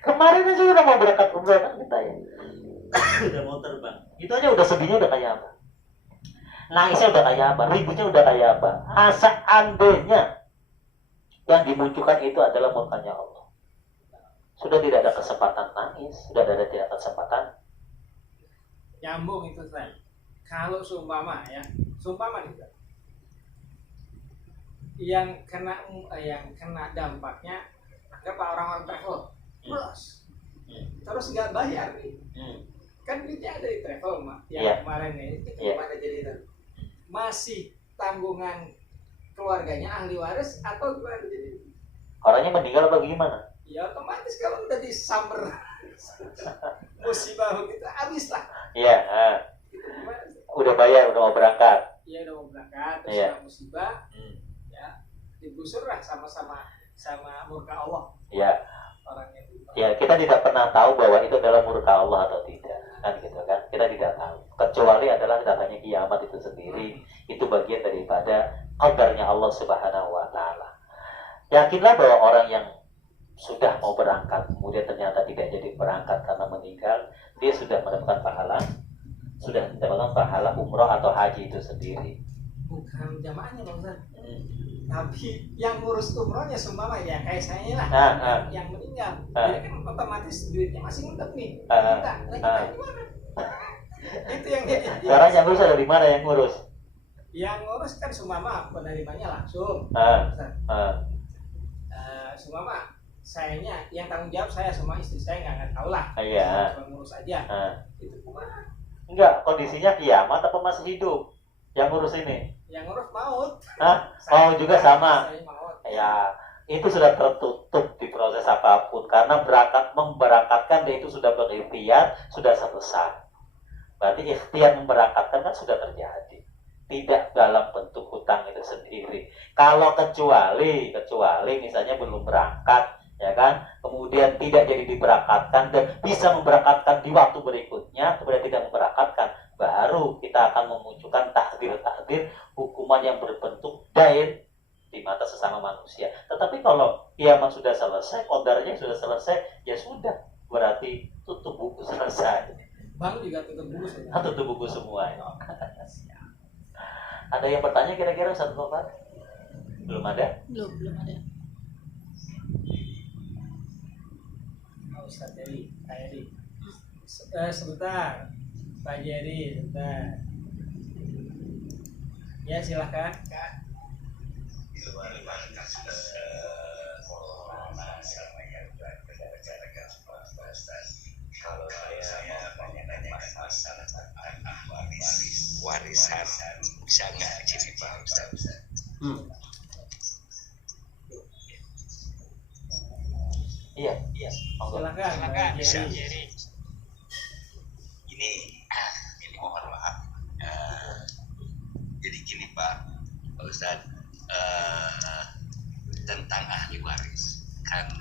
Kemarin aja udah mau berangkat umroh kan kita ya. Udah mau terbang. Itu aja udah sedihnya udah kayak apa. Nangisnya udah kayak apa, ributnya udah kayak apa. Seandainya yang dimunculkan itu adalah murkanya Allah, sudah tidak ada kesempatan nangis, sudah tidak ada kesempatan. Nyambung itu Stan. Kalau seumpama nih Stan, yang kena dampaknya, anggaplah orang-orang travel plus terus nggak bayar nih, kan duitnya ada di travel yang kemarin nih itu pada jadi itu masih tanggungan keluarganya, ahli waris atau gimana jadi? Orangnya meninggal apa gimana? Ya otomatis kalau udah di summer musibah begitu habis lah. Iya. Udah bayar, udah mau berangkat. Iya udah mau berangkat, terus musibah, ya digusur lah sama murka Allah. Iya. Orangnya itu. Ya, kita tidak pernah tahu bahwa itu adalah murka Allah atau tidak, kan gitu kan? Kita tidak tahu. Kecuali adalah datangnya kiamat itu sendiri, itu bagian daripada qadarnya Allah Subhanahu wa taala. Yakinlah bahwa orang yang sudah mau berangkat kemudian ternyata tidak jadi berangkat karena meninggal, dia sudah mendapatkan pahala umroh atau haji itu sendiri. Bukan jamaahnya Bang Ustaz. Tapi yang ngurus umrohnya seumpama ya kayak saya lah, yang meninggal. Jadi kan otomatis duitnya masih ngumpet nih. Kita gimana? Itu yang jadi. Sekarang yang ngurus dari mana yang ngurus? Yang ngurus kan seumpama penerimanya langsung. Seumpama sayanya yang tanggung jawab saya sama istri saya nggak tahu lah. Iya. Cuma ngurus aja. Itu gimana? Enggak, kondisinya kiamat apa masih hidup? Yang ngurus ini? Yang ngurus maut. Mau juga sama. Maut. Ya, itu sudah tertutup di proses apapun karena memberangkatkan dia itu sudah berikhtiar, sudah selesai. Berarti ikhtiar memberangkatkan kan sudah terjadi. Tidak dalam bentuk hutang itu sendiri. Kalau kecuali misalnya belum berangkat, ya kan, kemudian tidak jadi diberangkatkan dan bisa memberangkatkan di waktu berikutnya, kemudian tidak memberangkatkan, baru kita akan memunculkan takdir hukuman yang berbentuk dain di mata sesama manusia. Tetapi kalau kiamat sudah selesai, qadarnya sudah selesai, ya sudah, berarti tutup buku selesai. Bang juga tutup buku semua. Tutup buku semua. Ada yang bertanya kira-kira Ustaz Gofar? Belum ada? Belum ada. Ustaz Jerry, Pak Jerry. Sebentar, Pak Jerry, sebentar. Ya, silahkan. Kalau saya mau menanyakan masalah warisan, bisa nggak di sini Pak Ustaz? Iya. Silakan. Bisa. Ini mohon maaf. Jadi gini Pak Ustaz, tentang ahli waris. Kan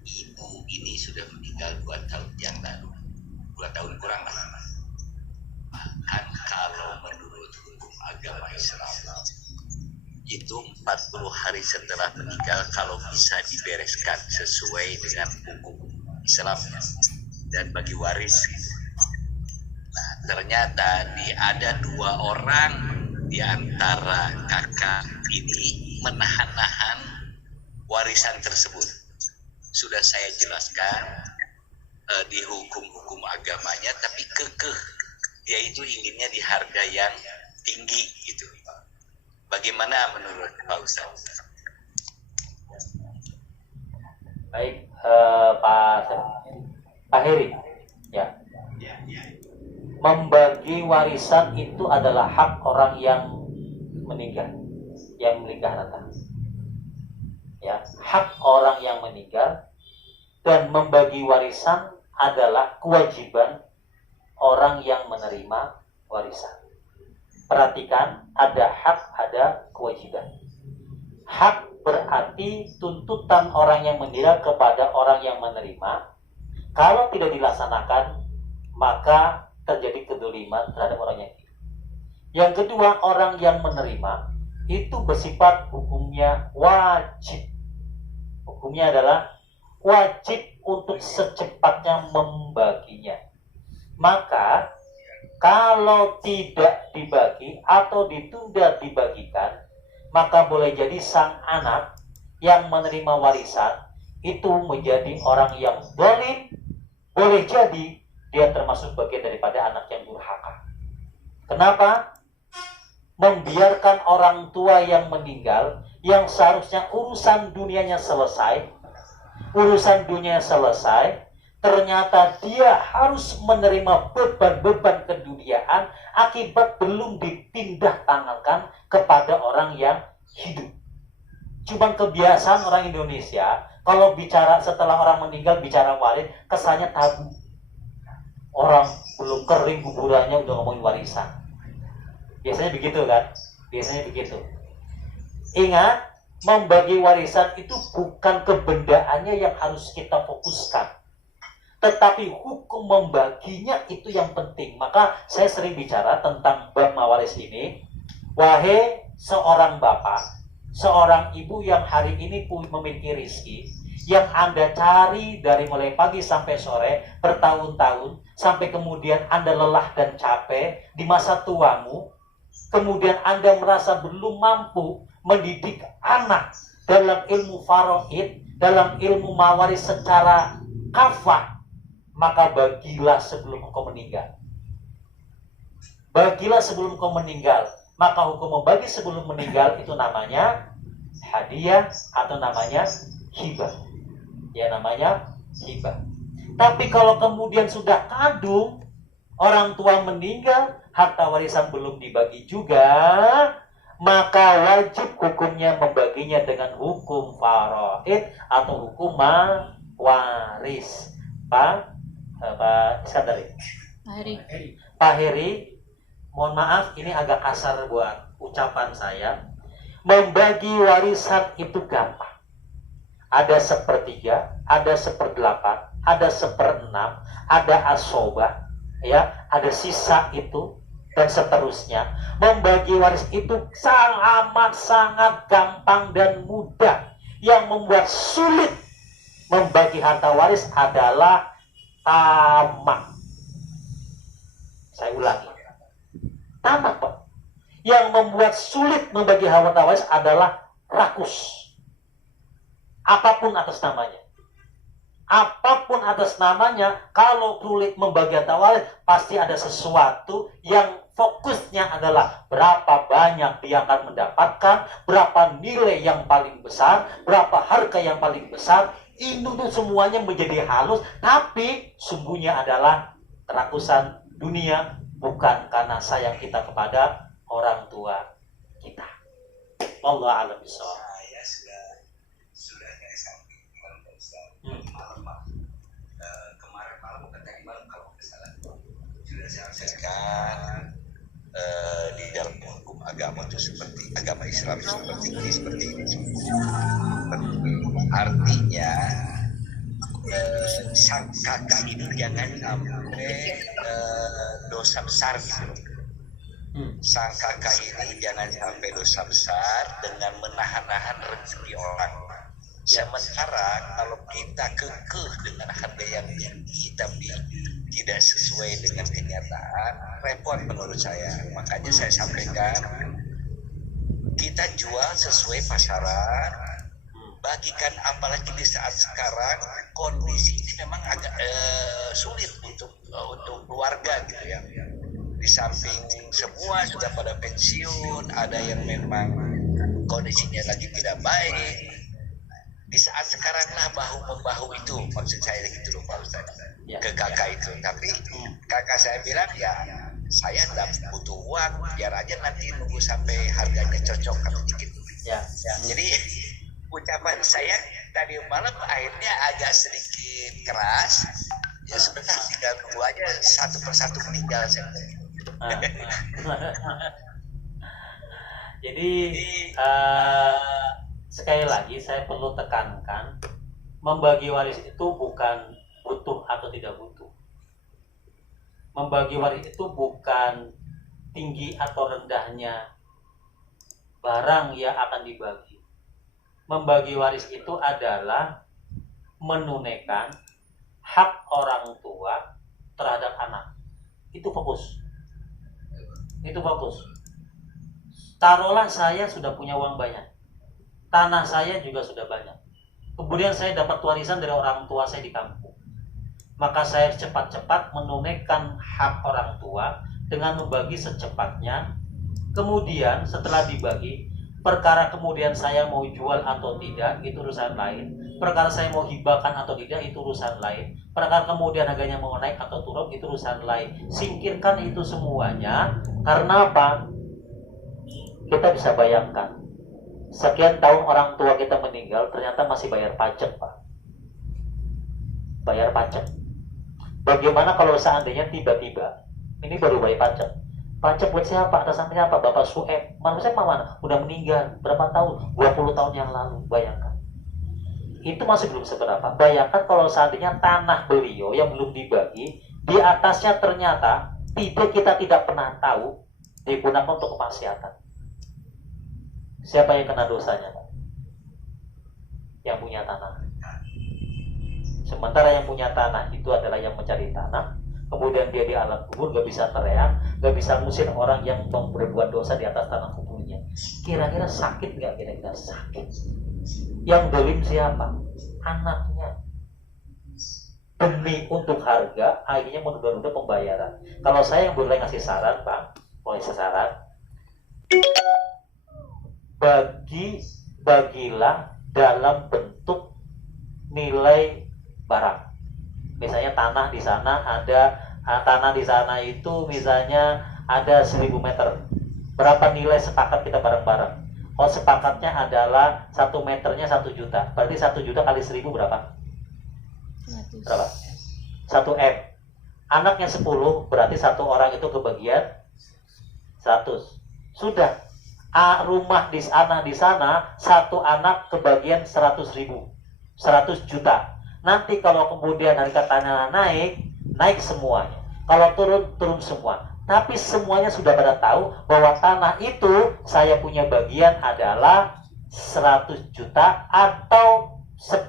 ibu ini sudah meninggal 2 tahun yang lalu, 2 tahun kurang lah. Bahkan kalau menurut hukum agama Islam itu 40 hari setelah meninggal kalau bisa dibereskan sesuai dengan hukum Islam dan bagi waris. Nah, ternyata ada 2 orang di antara kakak ini menahan-nahan warisan tersebut. Sudah saya jelaskan di hukum-hukum agamanya, tapi kekeh dia itu inginnya di harga yang tinggi gitu. Bagaimana menurut Pak Ustaz? Baik, Pak Heri, ya. Membagi warisan itu adalah hak orang yang meninggal, yang memiliki harta. Ya, hak orang yang meninggal, dan membagi warisan adalah kewajiban orang yang menerima warisan. Perhatikan, ada hak, ada kewajiban. Hak berarti tuntutan orang yang meninggal kepada orang yang menerima. Kalau tidak dilaksanakan, maka terjadi kedoliman terhadap orang yang hidup. Yang kedua, orang yang menerima itu bersifat hukumnya wajib. Hukumnya adalah wajib untuk secepatnya membaginya. Maka kalau tidak dibagi atau ditunda dibagikan, maka boleh jadi sang anak yang menerima warisan itu menjadi orang yang zalim. Boleh jadi dia termasuk bagian daripada anak yang durhaka. Kenapa? Membiarkan orang tua yang meninggal, yang seharusnya urusan dunianya selesai, ternyata dia harus menerima beban-beban keduniaan akibat belum dipindah tangankan kepada orang yang hidup. Cuma kebiasaan orang Indonesia, kalau bicara setelah orang meninggal, bicara waris, kesannya tabu. Orang belum kering kuburannya udah ngomongin warisan. Biasanya begitu kan? Biasanya begitu. Ingat, membagi warisan itu bukan kebendaannya yang harus kita fokuskan, tetapi hukum membaginya itu yang penting. Maka saya sering bicara tentang bab mawaris ini. Wahai seorang bapak, seorang ibu yang hari ini memiliki rizki, yang Anda cari dari mulai pagi sampai sore, bertahun-tahun, sampai kemudian Anda lelah dan capek di masa tuamu, kemudian Anda merasa belum mampu mendidik anak dalam ilmu faraid, dalam ilmu mawaris secara kafah, maka bagilah sebelum engkau meninggal. Bagilah sebelum engkau meninggal. Maka hukum membagi sebelum meninggal itu namanya hadiah atau namanya hibah. Ya, namanya hibah. Tapi kalau kemudian sudah kadung, orang tua meninggal, harta warisan belum dibagi juga, maka wajib hukumnya membaginya dengan hukum faraid atau hukum waris. Pak Iskandar, Pak Heri, mohon maaf ini agak kasar buat ucapan saya. Membagi warisan itu gampang. Ada 1/3, ada 1/8, ada 1/6, ada asobah, ya, ada sisa itu, dan seterusnya. Membagi waris itu sangat gampang dan mudah. Yang membuat sulit membagi harta waris adalah tamak. Saya ulangi, tamak, Pak. Yang membuat sulit membagi harta waris adalah rakus. Apapun atas namanya. apapun atas namanya, kalau sulit membagi harta waris, pasti ada sesuatu yang fokusnya adalah berapa banyak dia akan mendapatkan, berapa nilai yang paling besar, berapa harga yang paling besar. Itu tuh semuanya menjadi halus, tapi sumbunya adalah kerakusan dunia, bukan karena sayang kita kepada orang tua kita. Allah alam bisawab. Saya sudah dari samping malam kemarin malam bukan tadi malam kalau nggak salah sudah saya sampaikan di dalam hukum agama itu seperti agama Islam seperti ini. Artinya sang kakak ini jangan sampai dosa besar gitu. Sang kakak ini jangan sampai dosa besar dengan menahan-nahan rezeki orang. Sementara kalau kita kekeh dengan harga yang tinggi tapi tidak sesuai dengan kenyataan, repot menurut saya. Makanya saya sampaikan, kita jual sesuai pasaran. Bagikan, apalagi di saat sekarang kondisi ini memang agak sulit untuk keluarga gitu ya. Di samping semua sudah pada pensiun, ada yang memang kondisinya lagi tidak baik. Di saat sekarang lah bahu-membahu itu, maksud saya gitu loh Pak Ustaz, ke kakak itu. Tapi kakak saya bilang ya, saya tidak butuh uang, biar aja nanti nunggu sampai harganya cocok atau dikit. Jadi ucapan saya tadi malam akhirnya agak sedikit keras. Ya sebentar, tinggal tunggu aja satu persatu meninggal saya. Jadi sekali lagi saya perlu tekankan, membagi waris itu bukan butuh atau tidak butuh. Membagi waris itu bukan tinggi atau rendahnya barang yang akan dibagi. Membagi waris itu adalah menunaikan hak orang tua terhadap anak. Itu fokus. Taruhlah saya sudah punya uang banyak, tanah saya juga sudah banyak, kemudian saya dapat warisan dari orang tua saya di kampung. Maka saya cepat-cepat menunaikan hak orang tua dengan membagi secepatnya. Kemudian setelah dibagi, perkara kemudian saya mau jual atau tidak, itu urusan lain. Perkara saya mau hibahkan atau tidak, itu urusan lain. Perkara kemudian harganya mau naik atau turun, itu urusan lain. Singkirkan itu semuanya. Karena apa? Kita bisa bayangkan, sekian tahun orang tua kita meninggal, ternyata masih bayar pajak, Pak. Bayar pajak. Bagaimana kalau seandainya tiba-tiba, ini baru bayar pajak. Pajak buat siapa? Atasannya apa? Bapak Sueb. Manusia mana? Udah meninggal. Berapa tahun? 20 tahun yang lalu. Bayangkan. Itu masih belum seberapa. Bayangkan kalau seandainya tanah beliau yang belum dibagi, di atasnya ternyata kita tidak pernah tahu digunakan untuk kemaksiatan. Siapa yang kena dosanya, Pak? Yang punya tanah. Sementara yang punya tanah itu adalah yang mencari tanah. Kemudian dia di alam kubur gak bisa teriak, gak bisa ngusir orang yang berbuat dosa di atas tanah kuburnya. Kira-kira sakit gak? Kira-kira sakit. Yang dolim siapa? Anaknya. Demi untuk harga, akhirnya menunda-nunda pembayaran. Kalau saya yang boleh ngasih saran, Pak, boleh saran, bagilah dalam bentuk nilai barang. Misalnya tanah di sana ada, tanah di sana itu misalnya ada 1000 meter. Berapa nilai sepakat kita bareng-bareng? Kalau sepakatnya adalah 1 meternya 1 juta. Berarti 1 juta kali 1000 berapa? 100. Berapa? 1 M. Anaknya 10, berarti satu orang itu kebagian 100. Sudah. Rumah di sana satu anak kebagian 100.000. 100 juta. Nanti kalau kemudian harga tanah naik semuanya. Kalau turun semua. Tapi semuanya sudah pada tahu bahwa tanah itu saya punya bagian adalah 100 juta atau 10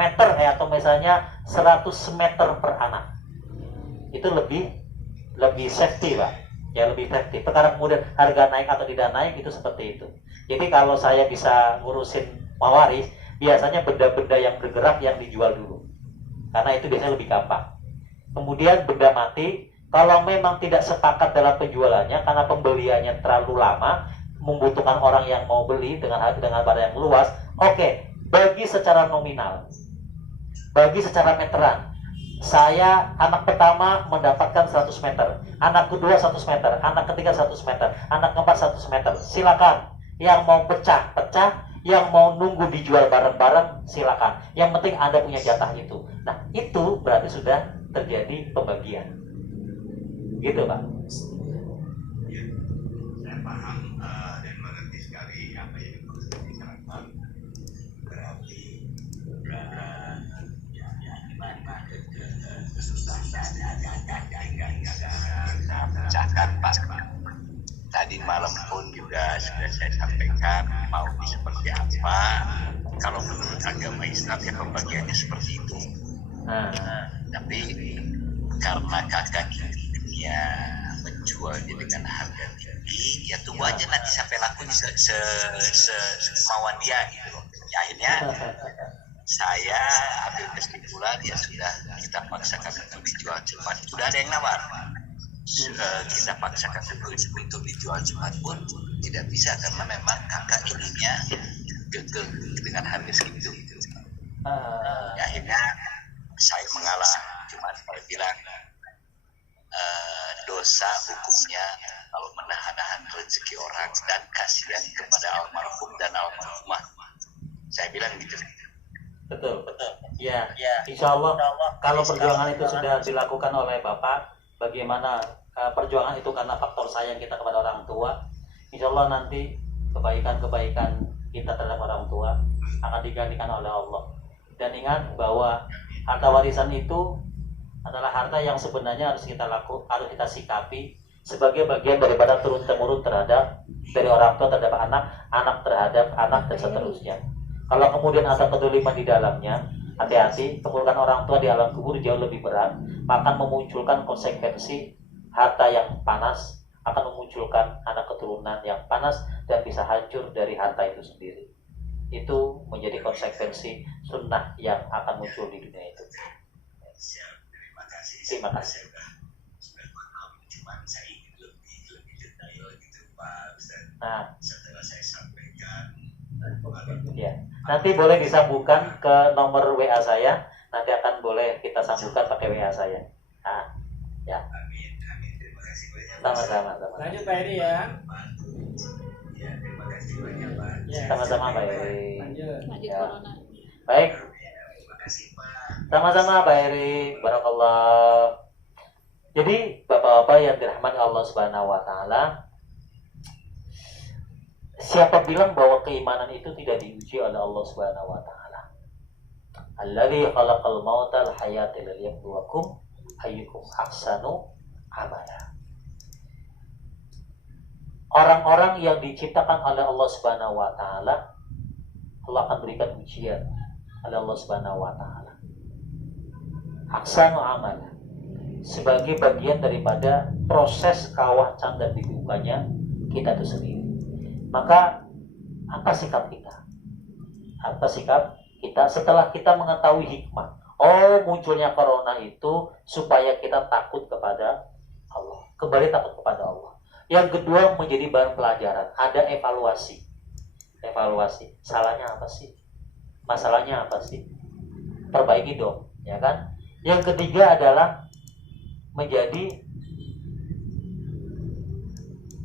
meter atau misalnya 100 meter per anak. Itu lebih safety, Pak. Ya, lebih safety. Perkara kemudian harga naik atau tidak naik itu seperti itu. Jadi kalau saya bisa ngurusin mawaris, biasanya benda-benda yang bergerak yang dijual dulu. karena itu biasanya lebih gampang. Kemudian benda mati, kalau memang tidak sepakat dalam penjualannya karena pembeliannya terlalu lama, membutuhkan orang yang mau beli dengan barang yang luas, oke, bagi secara nominal, bagi secara meteran. Saya anak pertama mendapatkan 100 meter, anak kedua 100 meter, anak ketiga 100 meter, anak keempat 100 meter. Silakan. Yang mau pecah-pecah, yang mau nunggu dijual bareng-bareng, silakan. Yang penting Anda punya jatah itu. Nah, itu berarti sudah terjadi pembagian. Gitu, Pak. Ya, saya paham dan mengerti sekali apa yang dimaksud diterangkan. Berarti pecahkan Pak. Tadi malam pun juga sudah saya sampaikan mau seperti apa. Kalau menurut agama Islam ya pembagiannya seperti itu. Tapi karena kakak ini menjualnya dengan harga tinggi, ya tunggu aja nanti sampai laku semauan dia gitu loh. Ya, akhirnya saya ambil kesimpulan ya sudah kita paksakan untuk dijual cepat. Sudah ada yang nawar. Kita paksakan untuk dijual cepat pun tidak bisa karena memang kakak ininya gagal dengan harga segitu. Ya, akhirnya saya mengalah, cuma saya bilang dosa hukumnya kalau menahan-nahan rezeki orang dan kasihan kepada almarhum dan almarhumah. Saya bilang gitu. Betul. Ya. Insya Allah kalau perjuangan itu sudah dilakukan oleh Bapak, bagaimana perjuangan itu karena faktor sayang kita kepada orang tua, insya Allah nanti kebaikan-kebaikan kita terhadap orang tua akan digantikan oleh Allah. Dan ingat bahwa harta warisan itu adalah harta yang sebenarnya harus kita sikapi sebagai bagian daripada turun temurun terhadap dari orang tua terhadap anak, anak terhadap anak dan seterusnya. Kalau kemudian ada kedoliman di dalamnya, hati-hati, kemudian orang tua di alam kubur jauh lebih berat, maka memunculkan konsekuensi harta yang panas, akan memunculkan anak keturunan yang panas dan bisa hancur dari harta itu sendiri. Itu menjadi konsekuensi sunnah yang akan muncul di dunia itu. Terima kasih. Nah, setelah saya sampaikan, ya. Nanti boleh disambungkan ke nomor WA saya. Nanti akan boleh kita sambungkan pakai WA saya. Nah, ya. Amin. Terima kasih banyak. Sama-sama. Lanjut Pak Eri ya. Ya, terima kasih banyak Pak. Ya, Sama-sama Pak silakan, Eri. Lanjut. Lanjut Ya. corona. Baik, Terima kasih Pak. sama-sama Pak Eri. Barakallah. Jadi Bapak-bapak yang dirahmati Allah Subhanahu wa taala, siapa bilang bahwa keimanan itu tidak diuji oleh Allah Subhanahu wa taala? Alladzi khalaqal mauta wal hayata liyabluwakum ayyukum ahsanu amala. Orang-orang yang diciptakan oleh Allah Subhanahu wa taala, Allah akan berikan ujian oleh Allah Subhanahu wa taala. Ahsanu amala, sebagai bagian daripada proses kawah canda dibukanya kita itu sendiri. Maka apa sikap kita? Apa sikap kita setelah kita mengetahui hikmah? Oh, munculnya corona itu supaya kita takut kepada Allah. Kembali takut kepada Allah. Yang kedua, menjadi bahan pelajaran. Ada evaluasi. Evaluasi. Salahnya apa sih? Masalahnya apa sih? Perbaiki dong, ya kan? Yang ketiga adalah menjadi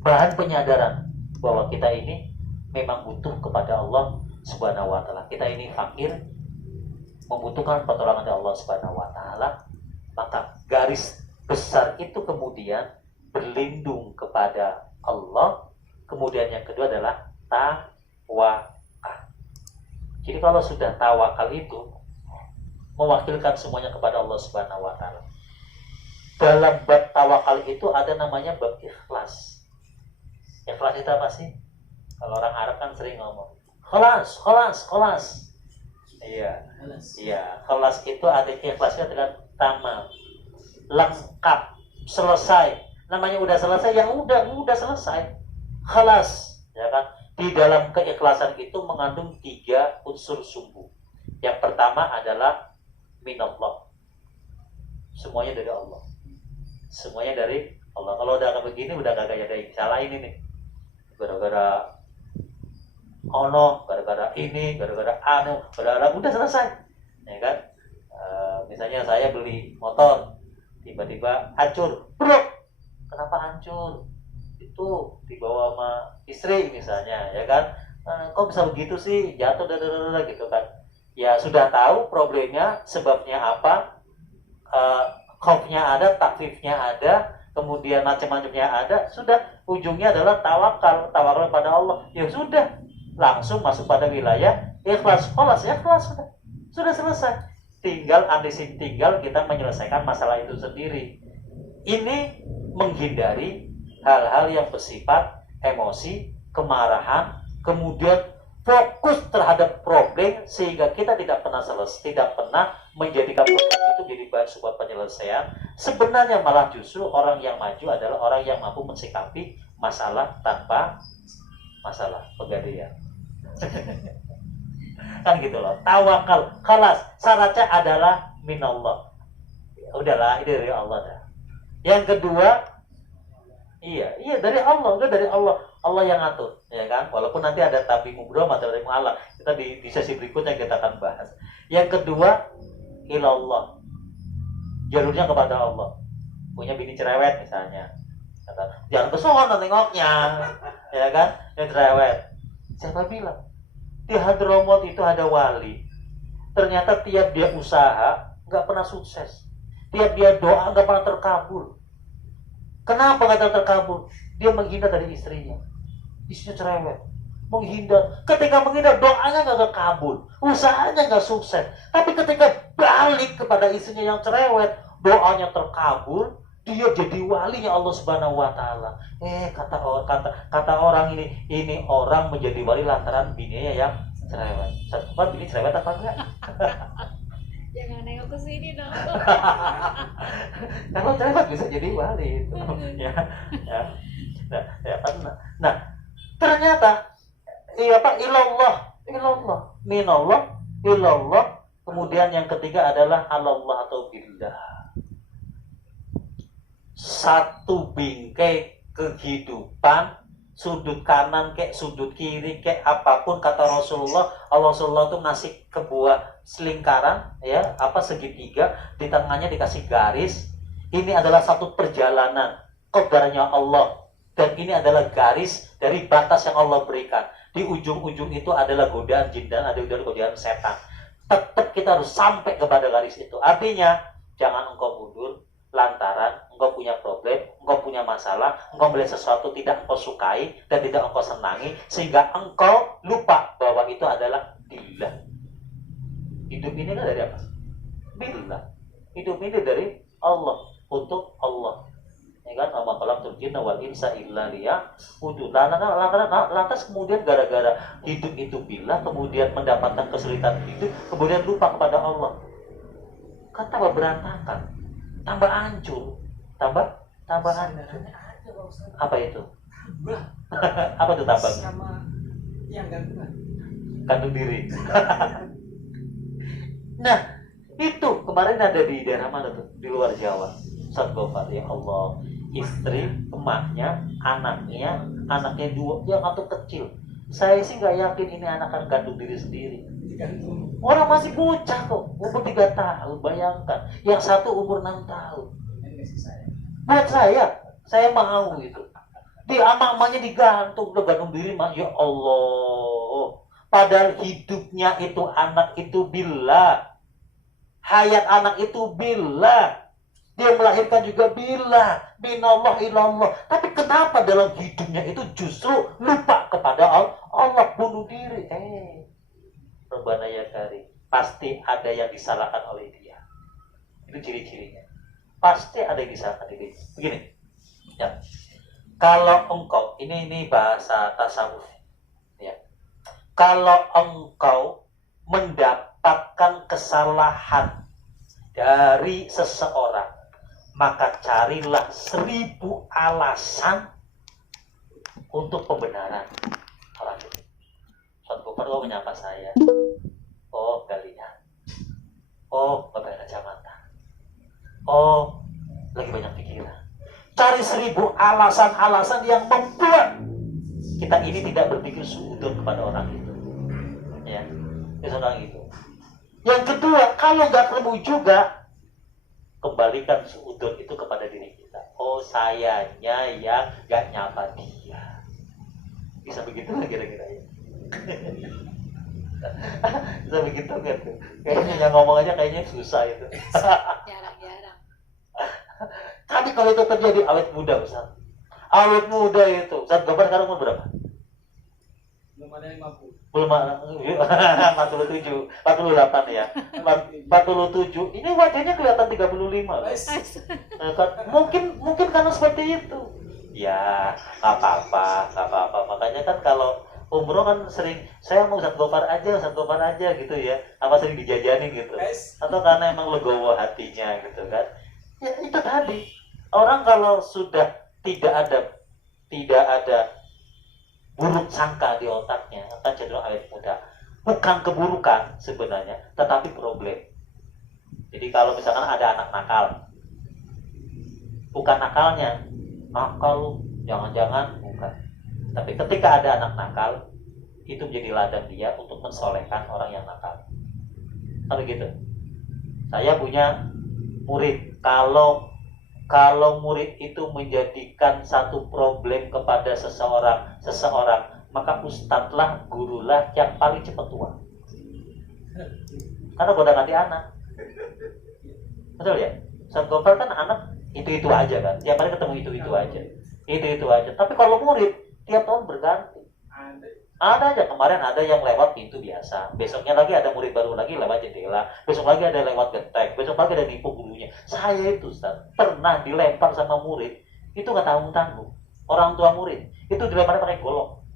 bahan penyadaran bahwa kita ini memang butuh kepada Allah Subhanahu wa taala. Kita ini fakir, membutuhkan pertolongan dari Allah Subhanahu wa taala. Maka garis besar itu kemudian berlindung kepada Allah. Kemudian yang kedua adalah tawakal. Jadi kalau sudah tawakal itu mewakilkan semuanya kepada Allah Subhanahu wa taala. Dalam bab tawakal itu ada namanya bab ikhlas. Ikhlas itu apa sih? Kalau orang Arab kan sering ngomong kholas. Iya. Kholas itu ada ikhlasnya dengan tamam, lengkap, selesai. Namanya udah selesai, yang udah selesai. Kholas, ya kan? Di dalam keikhlasan itu mengandung 3 unsur sumbu. Yang pertama adalah minallah, semuanya dari Allah. Semuanya dari Allah. Kalau udah begini udah kagak ada yang salah ini nih. Gara-gara ono, gara-gara ini, gara-gara anu, gara-gara udah selesai. Ya kan? Misalnya saya beli motor, tiba-tiba hancur. Bro, kenapa hancur? Itu dibawa sama istri misalnya, ya kan? Kok bisa begitu sih? Jatuh gitu kan. Ya sudah tahu problemnya, sebabnya apa? Khaufnya ada, takfifnya ada, kemudian macam-macamnya ada, sudah ujungnya adalah tawakal pada Allah. Ya sudah, langsung masuk pada wilayah ikhlas, ikhlas sudah selesai. Tinggal kita menyelesaikan masalah itu sendiri. Ini menghindari hal-hal yang bersifat emosi, kemarahan, kemudian fokus terhadap problem sehingga kita tidak pernah menjadikan problem itu jadi sebuah penyelesaian. Sebenarnya malah justru orang yang maju adalah orang yang mampu mensikapi masalah tanpa masalah pegadaian. Kan gitu loh. Tawakal, khalas, syaratnya adalah minallah. Ya udahlah, ini dari Allah dah. Yang kedua, iya dari Allah, enggak dari Allah. Allah yang ngatur, ya kan? Walaupun nanti ada tabi mubrom atau dari Allah. Kita di sesi berikutnya kita akan bahas. Yang kedua, ilallah. Jalurnya kepada Allah. Punya bini cerewet misalnya. Jangan kesohon nengoknya, ya kan? Yang cerewet. Siapa bilang? Di Hadramut itu ada wali. Ternyata tiap dia usaha nggak pernah sukses. Tiap dia doa nggak pernah terkabul. Kenapa nggak terkabul? Dia menghindar dari istrinya. Istrinya cerewet, menghindar. Ketika menghindar, doanya nggak terkabul, usahanya nggak sukses. Tapi ketika balik kepada istrinya yang cerewet, doanya terkabul, dia jadi walinya Allah Subhanahu Wa Taala. Kata orang ini orang menjadi wali lantaran bininya yang cerewet. Satu bini cerewet apa enggak? Jangan nengok ke sini dong. Kalau cerewet bisa jadi wali itu. Ya. Nah, ternyata ilallah, minallah, ilallah. Kemudian yang ketiga adalah alallah atau billah. Satu bingkai kehidupan, sudut kanan kayak sudut kiri kayak apapun kata Rasulullah. Rasulullah tuh ngasih kebuah selingkaran, ya, segitiga, di tengahnya dikasih garis. Ini adalah satu perjalanan qadarnya Allah. Dan ini adalah garis dari batas yang Allah berikan. Di ujung-ujung itu adalah godaan jin dan ada godaan setan. Tetap kita harus sampai kepada garis itu. Artinya, jangan engkau mundur lantaran engkau punya problem, engkau punya masalah, engkau melihat sesuatu tidak engkau sukai dan tidak engkau senangi, sehingga engkau lupa bahwa itu adalah billah. Hidup ini kan dari apa? Billah. Hidup ini dari Allah, untuk Allah. Ya kan, ama khalaqtul jinna wal insa illa liya'budun. Lantas kemudian gara-gara hidup itu billah, kemudian mendapatkan kesulitan hidup, kemudian lupa kepada Allah. Kan tambah berantakan, tambah hancur, tambah hancur. Apa itu? Apa itu tambah? Sama yang Kandung diri. Nah, itu kemarin ada di daerah mana tuh? Di luar Jawa. Ustaz Gofar, ya Allah, istri, emaknya, anaknya dua, yang satu kecil. Saya sih nggak yakin ini anak akan kandung diri sendiri. Orang masih bocah kok, umur 3 tahun, bayangkan. Yang satu umur 6 tahun. Buat saya mau itu. Di amak-amaknya digantung, udah gantung diri, ya Allah. Padahal hidupnya itu anak itu billah. Hayat anak itu billah. Dia melahirkan juga billah, minallah ilallah. Tapi kenapa dalam hidupnya itu justru lupa kepada Allah, bunuh diri? Rabbana ya Karim. Pasti ada yang disalahkan oleh dia. Itu ciri-cirinya. Pasti ada yang disalahkan oleh dia. Begini. Ya. Kalau engkau, ini bahasa tasawuf. Ya. Kalau engkau mendapatkan kesalahan dari seseorang, maka carilah 1000 alasan untuk pembenaran orang itu. Suatu kali kau menyapa saya, oh gak lihat, oh gak pakai kacamata, Oh, lagi banyak pikiran. Cari 1000 alasan-alasan yang membuat kita ini tidak berpikir suudzon kepada orang itu. Ya, itu orang itu. Yang kedua, kalau nggak ketemu juga, kembalikan suudzon itu kepada diri kita. Oh, sayanya yang nggak nyapa dia. Bisa begitu nggak kira-kira ya? Bisa begitu kan? Kayaknya yang ngomong aja kayaknya susah itu. Jarang-jarang. Tapi kalau itu terjadi awet muda, Ustaz. Awet muda itu, Ustaz Gofar sekarang umur berapa? Belum ada yang mampu. Belum 47, 48 ya. 47. Ini wajahnya kelihatan 35 loh. Mungkin karena seperti itu. Ya, nggak apa-apa. Makanya kan kalau umroh kan sering, saya mau Ustaz Gofar aja gitu ya. Apa sering dijajanin gitu. Atau karena emang legowo hatinya gitu kan. Ya itu tadi. Orang kalau sudah tidak ada buruk sangka di otaknya, akan cenderung awet muda. Bukan keburukan sebenarnya, tetapi problem. Jadi kalau misalkan ada anak nakal, bukan nakalnya, nakal jangan-jangan bukan. Tapi ketika ada anak nakal, itu menjadi ladang dia untuk mensolehkan orang yang nakal. Kan begitu. Saya punya murid, kalau murid itu menjadikan satu problem kepada seseorang, maka ustadzlah, gurulah yang paling cepat tua. Karena goda ganti anak. Betul ya? Ustadz Gofar kan anak itu aja kan. Tiap hari ketemu itu aja. Itu aja. Tapi kalau murid, tiap tahun berganti. Ada aja, kemarin ada yang lewat pintu biasa, besoknya lagi ada murid baru lagi lewat jendela, besok lagi ada lewat genteng, besok lagi ada nipu gurunya. Saya itu Ustaz, pernah dilempar sama murid, itu nggak tanggung-tanggung. Orang tua murid, itu dilempar pakai golok.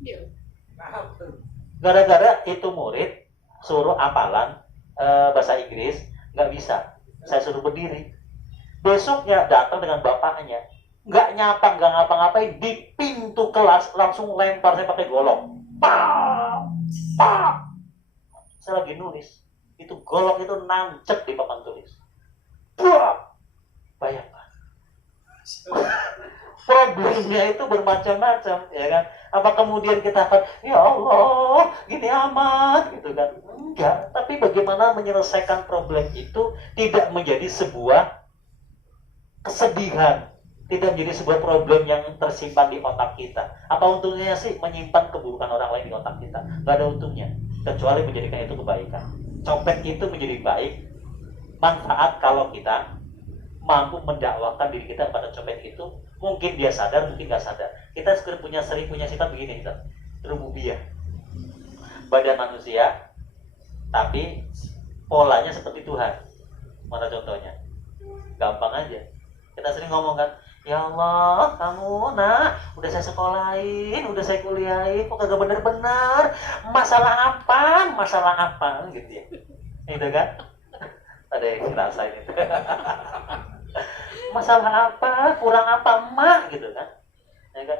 Gara-gara itu murid suruh hafalan bahasa Inggris, nggak bisa. Saya suruh berdiri. Besoknya datang dengan bapaknya, nggak nyapa, nggak ngapa-ngapain, di pintu kelas langsung lempar saya pakai golok. Pak. Saya lagi nulis, itu golok itu nancep di papan tulis. Bayangkan. Problemnya itu bermacam-macam, ya kan? Apa kemudian kita akan, ya Allah, gini amat, gitu kan? Enggak. Tapi bagaimana menyelesaikan problem itu tidak menjadi sebuah kesedihan, tidak menjadi sebuah problem yang tersimpan di otak kita. Apa untungnya sih menyimpan keburukan orang lain di otak kita? Gak ada untungnya, kecuali menjadikan itu kebaikan. Copet itu menjadi baik, manfaat kalau kita mampu mendakwahkan diri kita pada copet itu. Mungkin dia sadar, mungkin gak sadar. Kita sering punya sifat begini, rububiyah. Badan manusia, tapi polanya seperti Tuhan. Mana contohnya? Gampang aja. Kita sering ngomong kan, ya Allah, kamu udah saya sekolahin, udah saya kuliahin, kok kagak bener-bener, masalah apa, gitu ya. Itu kan? Ada yang ngerasain itu. Masalah apa, kurang apa, emak, gitu kan? Ya kan?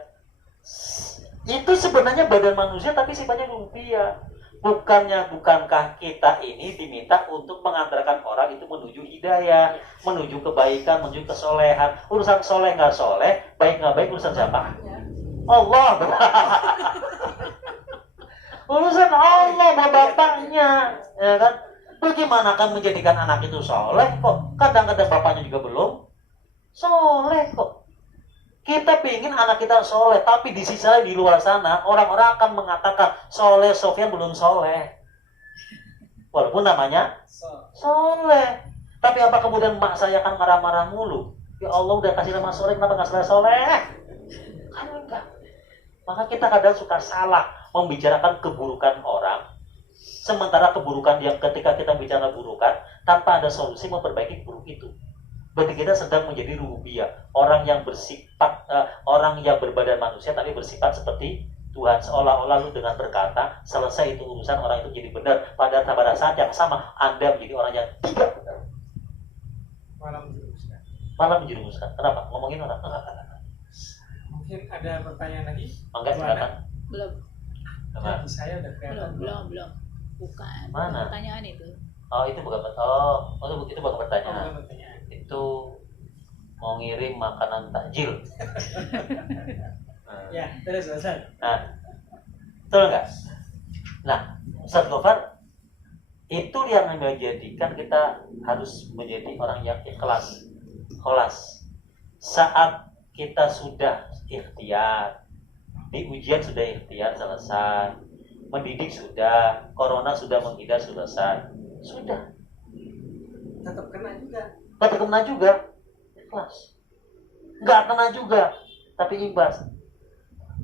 Itu sebenarnya badan manusia, tapi sifatnya rupiah. Bukankah kita ini diminta untuk mengantarkan orang itu menuju hidayah, menuju kebaikan, menuju kesolehan. Urusan soleh nggak soleh, baik nggak baik, urusan siapa? Allah. Urusan Allah, bapaknya, ya kan? Bagaimana akan menjadikan anak itu soleh kok? Kadang-kadang bapaknya juga belum soleh kok. Kita pingin anak kita soleh, tapi di sisi lain di luar sana orang-orang akan mengatakan soleh Sofyan belum soleh, walaupun namanya soleh. Tapi apa kemudian mak saya akan marah-marah mulu? Ya Allah udah kasih nama soleh, kenapa nggak soleh? Kan enggak. Maka kita kadang suka salah membicarakan keburukan orang, sementara keburukan yang ketika kita bicara keburukan tanpa ada solusi memperbaiki buruk itu. Berarti kita sedang menjadi rububiyah, orang yang bersifat, orang yang berbadan manusia tapi bersifat seperti Tuhan. Seolah-olah lu dengan berkata selesai itu urusan, orang itu jadi benar. Pada saat yang sama Anda menjadi orang yang tidak benar. Malah menjerumuskan. Kenapa? Ngomongin orang. Mungkin ada pertanyaan lagi? Enggak, silakan. Belum. Bagi saya udah kelihatan. Belum. Bukan. Mana? Pertanyaan itu. Oh, itu bukan. Oh, itu bukan pertanyaan. Bukan pertanyaan. Itu mau ngirim makanan takjil. Ya, terus Ustaz. Nah, betul nggak? Nah, Ustaz Gofar, itu yang menjadikan kita harus menjadi orang yang ikhlas. Saat kita sudah ikhtiar, di ujian sudah ikhtiar selesai, mendidik sudah, corona sudah menghindar selesai, sudah. Tetap kena juga. Tetap kena juga, ikhlas. Nggak kena juga, tapi imbas.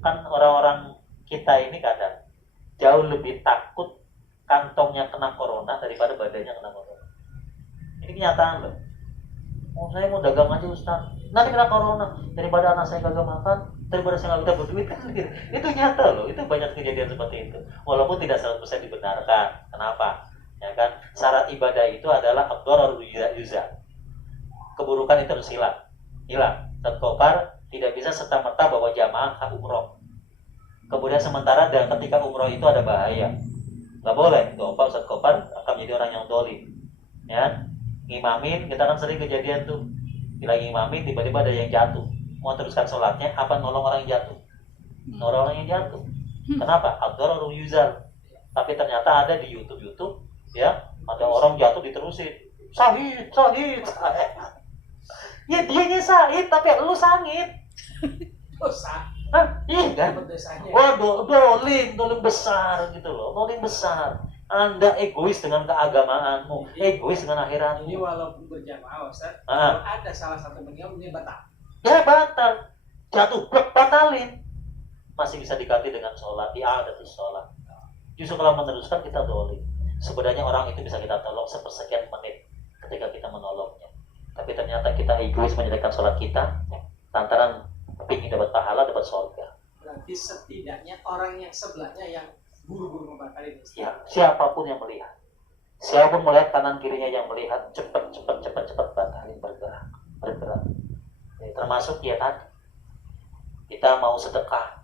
Kan orang-orang kita ini kadang jauh lebih takut kantongnya kena corona daripada badannya kena corona. Ini kenyataan loh. Oh, saya mau dagang aja Ustaz, nanti kena corona, daripada anak saya kagak makan, daripada saya nggak bisa berduit, kan gitu. Itu nyata loh, itu banyak kejadian seperti itu. Walaupun tidak 100% dibenarkan. Kenapa? Ya kan, syarat ibadah itu adalah ad-darar yuza. Keburukan itu harus hilang. Dan Gofar tidak bisa serta-merta bawa jamaah ke umroh. Kemudian sementara dan ketika umroh itu ada bahaya, nggak boleh. Ustaz Gofar akan menjadi orang yang dolim. Ya, ngimamin, kita kan sering kejadian tuh, lagi ngimamin tiba-tiba ada yang jatuh, mau teruskan sholatnya apa nolong orang yang jatuh? Nolong orang yang jatuh. Kenapa? Ad-dararu yuzal. Tapi ternyata ada di YouTube ya, ada orang jatuh diterusin, sahid. Ya dianya sahid tapi lu sangit. Dosa. Iya kan? Dosanya. Wah, dolim besar gitu loh, dolim besar. Anda egois dengan keagamaanmu, egois dengan akhiratmu. Ini walaupun berjamaah Ustaz, kalau ada salah satu meninggal ini batal. Ya batal, jatuh, batalin. Masih bisa diganti dengan sholat, i'adatus sholat. Justru kalau meneruskan kita dolim. Sebenarnya orang itu bisa kita tolong sepersekian menit ketika kita menolongnya. Tapi ternyata kita egois menyediakan sholat kita, lantaran ingin dapat pahala, dapat surga. Berarti setidaknya orang yang sebelahnya yang buru-buru membatalkan. Ya, siapapun yang melihat, siapapun melihat kanan kirinya yang melihat, cepat batalin, bergerak. Ya, termasuk ya tadi, kita mau sedekah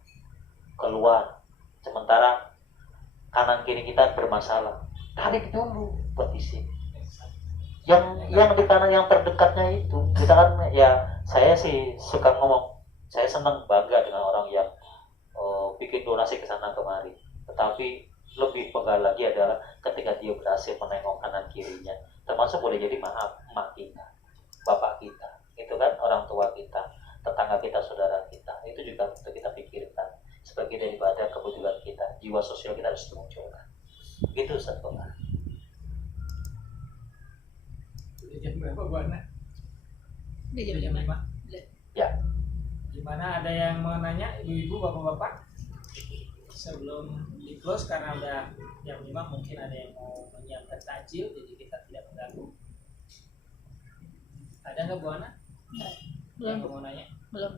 keluar, sementara kanan kiri kita bermasalah, tarik dulu buat isi. Yang di kanan yang terdekatnya itu, kita kan ya, saya sih suka ngomong, saya senang bangga dengan orang yang bikin donasi ke sana kemari. Tetapi lebih bangga lagi adalah ketika dia berhasil menengok kanan kirinya, termasuk boleh jadi emak kita, bapak kita, itu kan orang tua kita, tetangga kita, saudara kita, itu juga untuk kita pikirkan sebagai daripada kebutuhan kita, jiwa sosial kita harus dimunculkan. Gitu Ustaz Gofar. Jam berapa Bu Ana? Udah jam 5. Ya. Gimana, ada yang mau nanya ibu-ibu, bapak-bapak? Sebelum di close karena udah jam 5, mungkin ada yang mau menyiapkan takjil, jadi kita tidak mengganggu. Ada nggak Bu Ana? Belum. Yang mau nanya? Belum.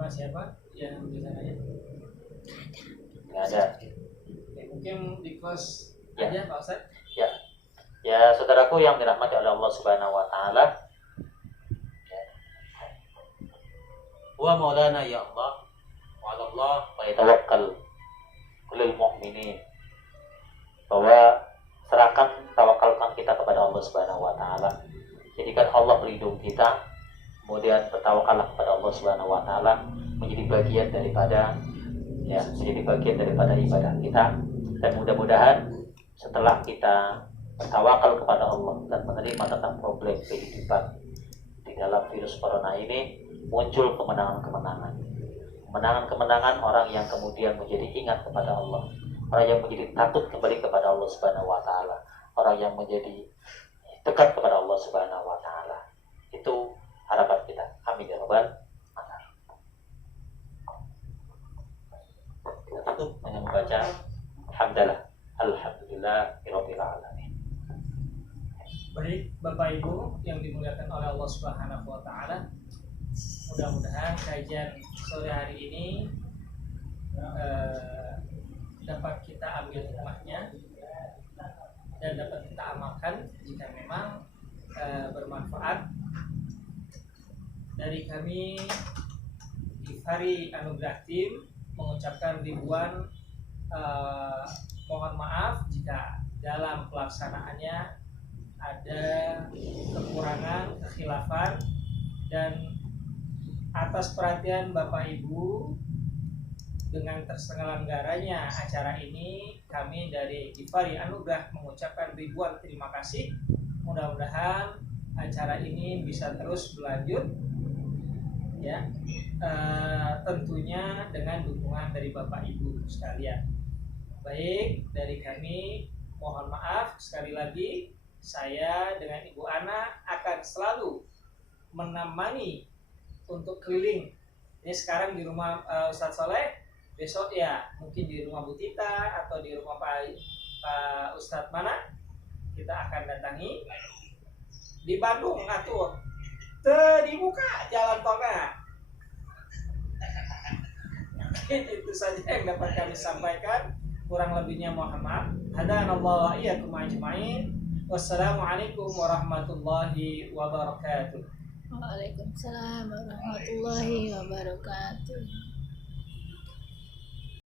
Pak siapa yang bisa nanya? Nggak ada. Oke, mungkin di close Ya. aja Pak Ustaz. Ya, saudaraku yang dirahmati oleh Allah Subhanahu wa taala. Wa maulana ya Allah, wa 'ala Allah wa yatawakkal kulul mu'minin. Bahwa serahkan, tawakalkan kita kepada Allah Subhanahu wa taala. Jadikan Allah pelindung kita. Kemudian bertawakallah kepada Allah Subhanahu wa taala, menjadi bagian daripada ibadah kita. Dan mudah-mudahan setelah kita bertawakal kepada Allah dan menerima tentang problem kehidupan di dalam virus corona ini, muncul kemenangan orang yang kemudian menjadi ingat kepada Allah, orang yang menjadi takut kembali kepada Allah Subhanahu wa taala, orang yang menjadi dekat kepada Allah Subhanahu wa taala. Itu harapan kita. Amin ya rabbal alamin. Kita tutup dengan membaca alhamdulillahirabbil alamin. Baik, Bapak Ibu yang dimuliakan oleh Allah Subhanahu wa taala, mudah-mudahan kajian sore hari ini dapat kita ambil hikmahnya dan dapat kita amalkan jika memang bermanfaat. Dari kami Gifari Anugerah Tim mengucapkan ribuan mohon maaf jika dalam pelaksanaannya ada kekurangan, kekhilafan, dan atas perhatian Bapak Ibu dengan terselenggaranya acara ini, kami dari Gifari Anugrah mengucapkan ribuan terima kasih. Mudah-mudahan acara ini bisa terus berlanjut, ya, tentunya dengan dukungan dari Bapak Ibu sekalian. Baik, dari kami mohon maaf sekali lagi. Saya dengan Ibu Ana akan selalu menemani untuk keliling. Ini sekarang di rumah Ustadz Soleh, besok ya mungkin di rumah Bu Tita atau di rumah Pak Ustadz mana kita akan datangi. Di Bandung atuh dibuka jalan tolnya. Itu saja yang dapat kami sampaikan. Kurang lebihnya mohon maaf. Hadanallahu wa iyyakum ajmain. Wassalamualaikum warahmatullahi wabarakatuh. Waalaikumsalam warahmatullahi wabarakatuh.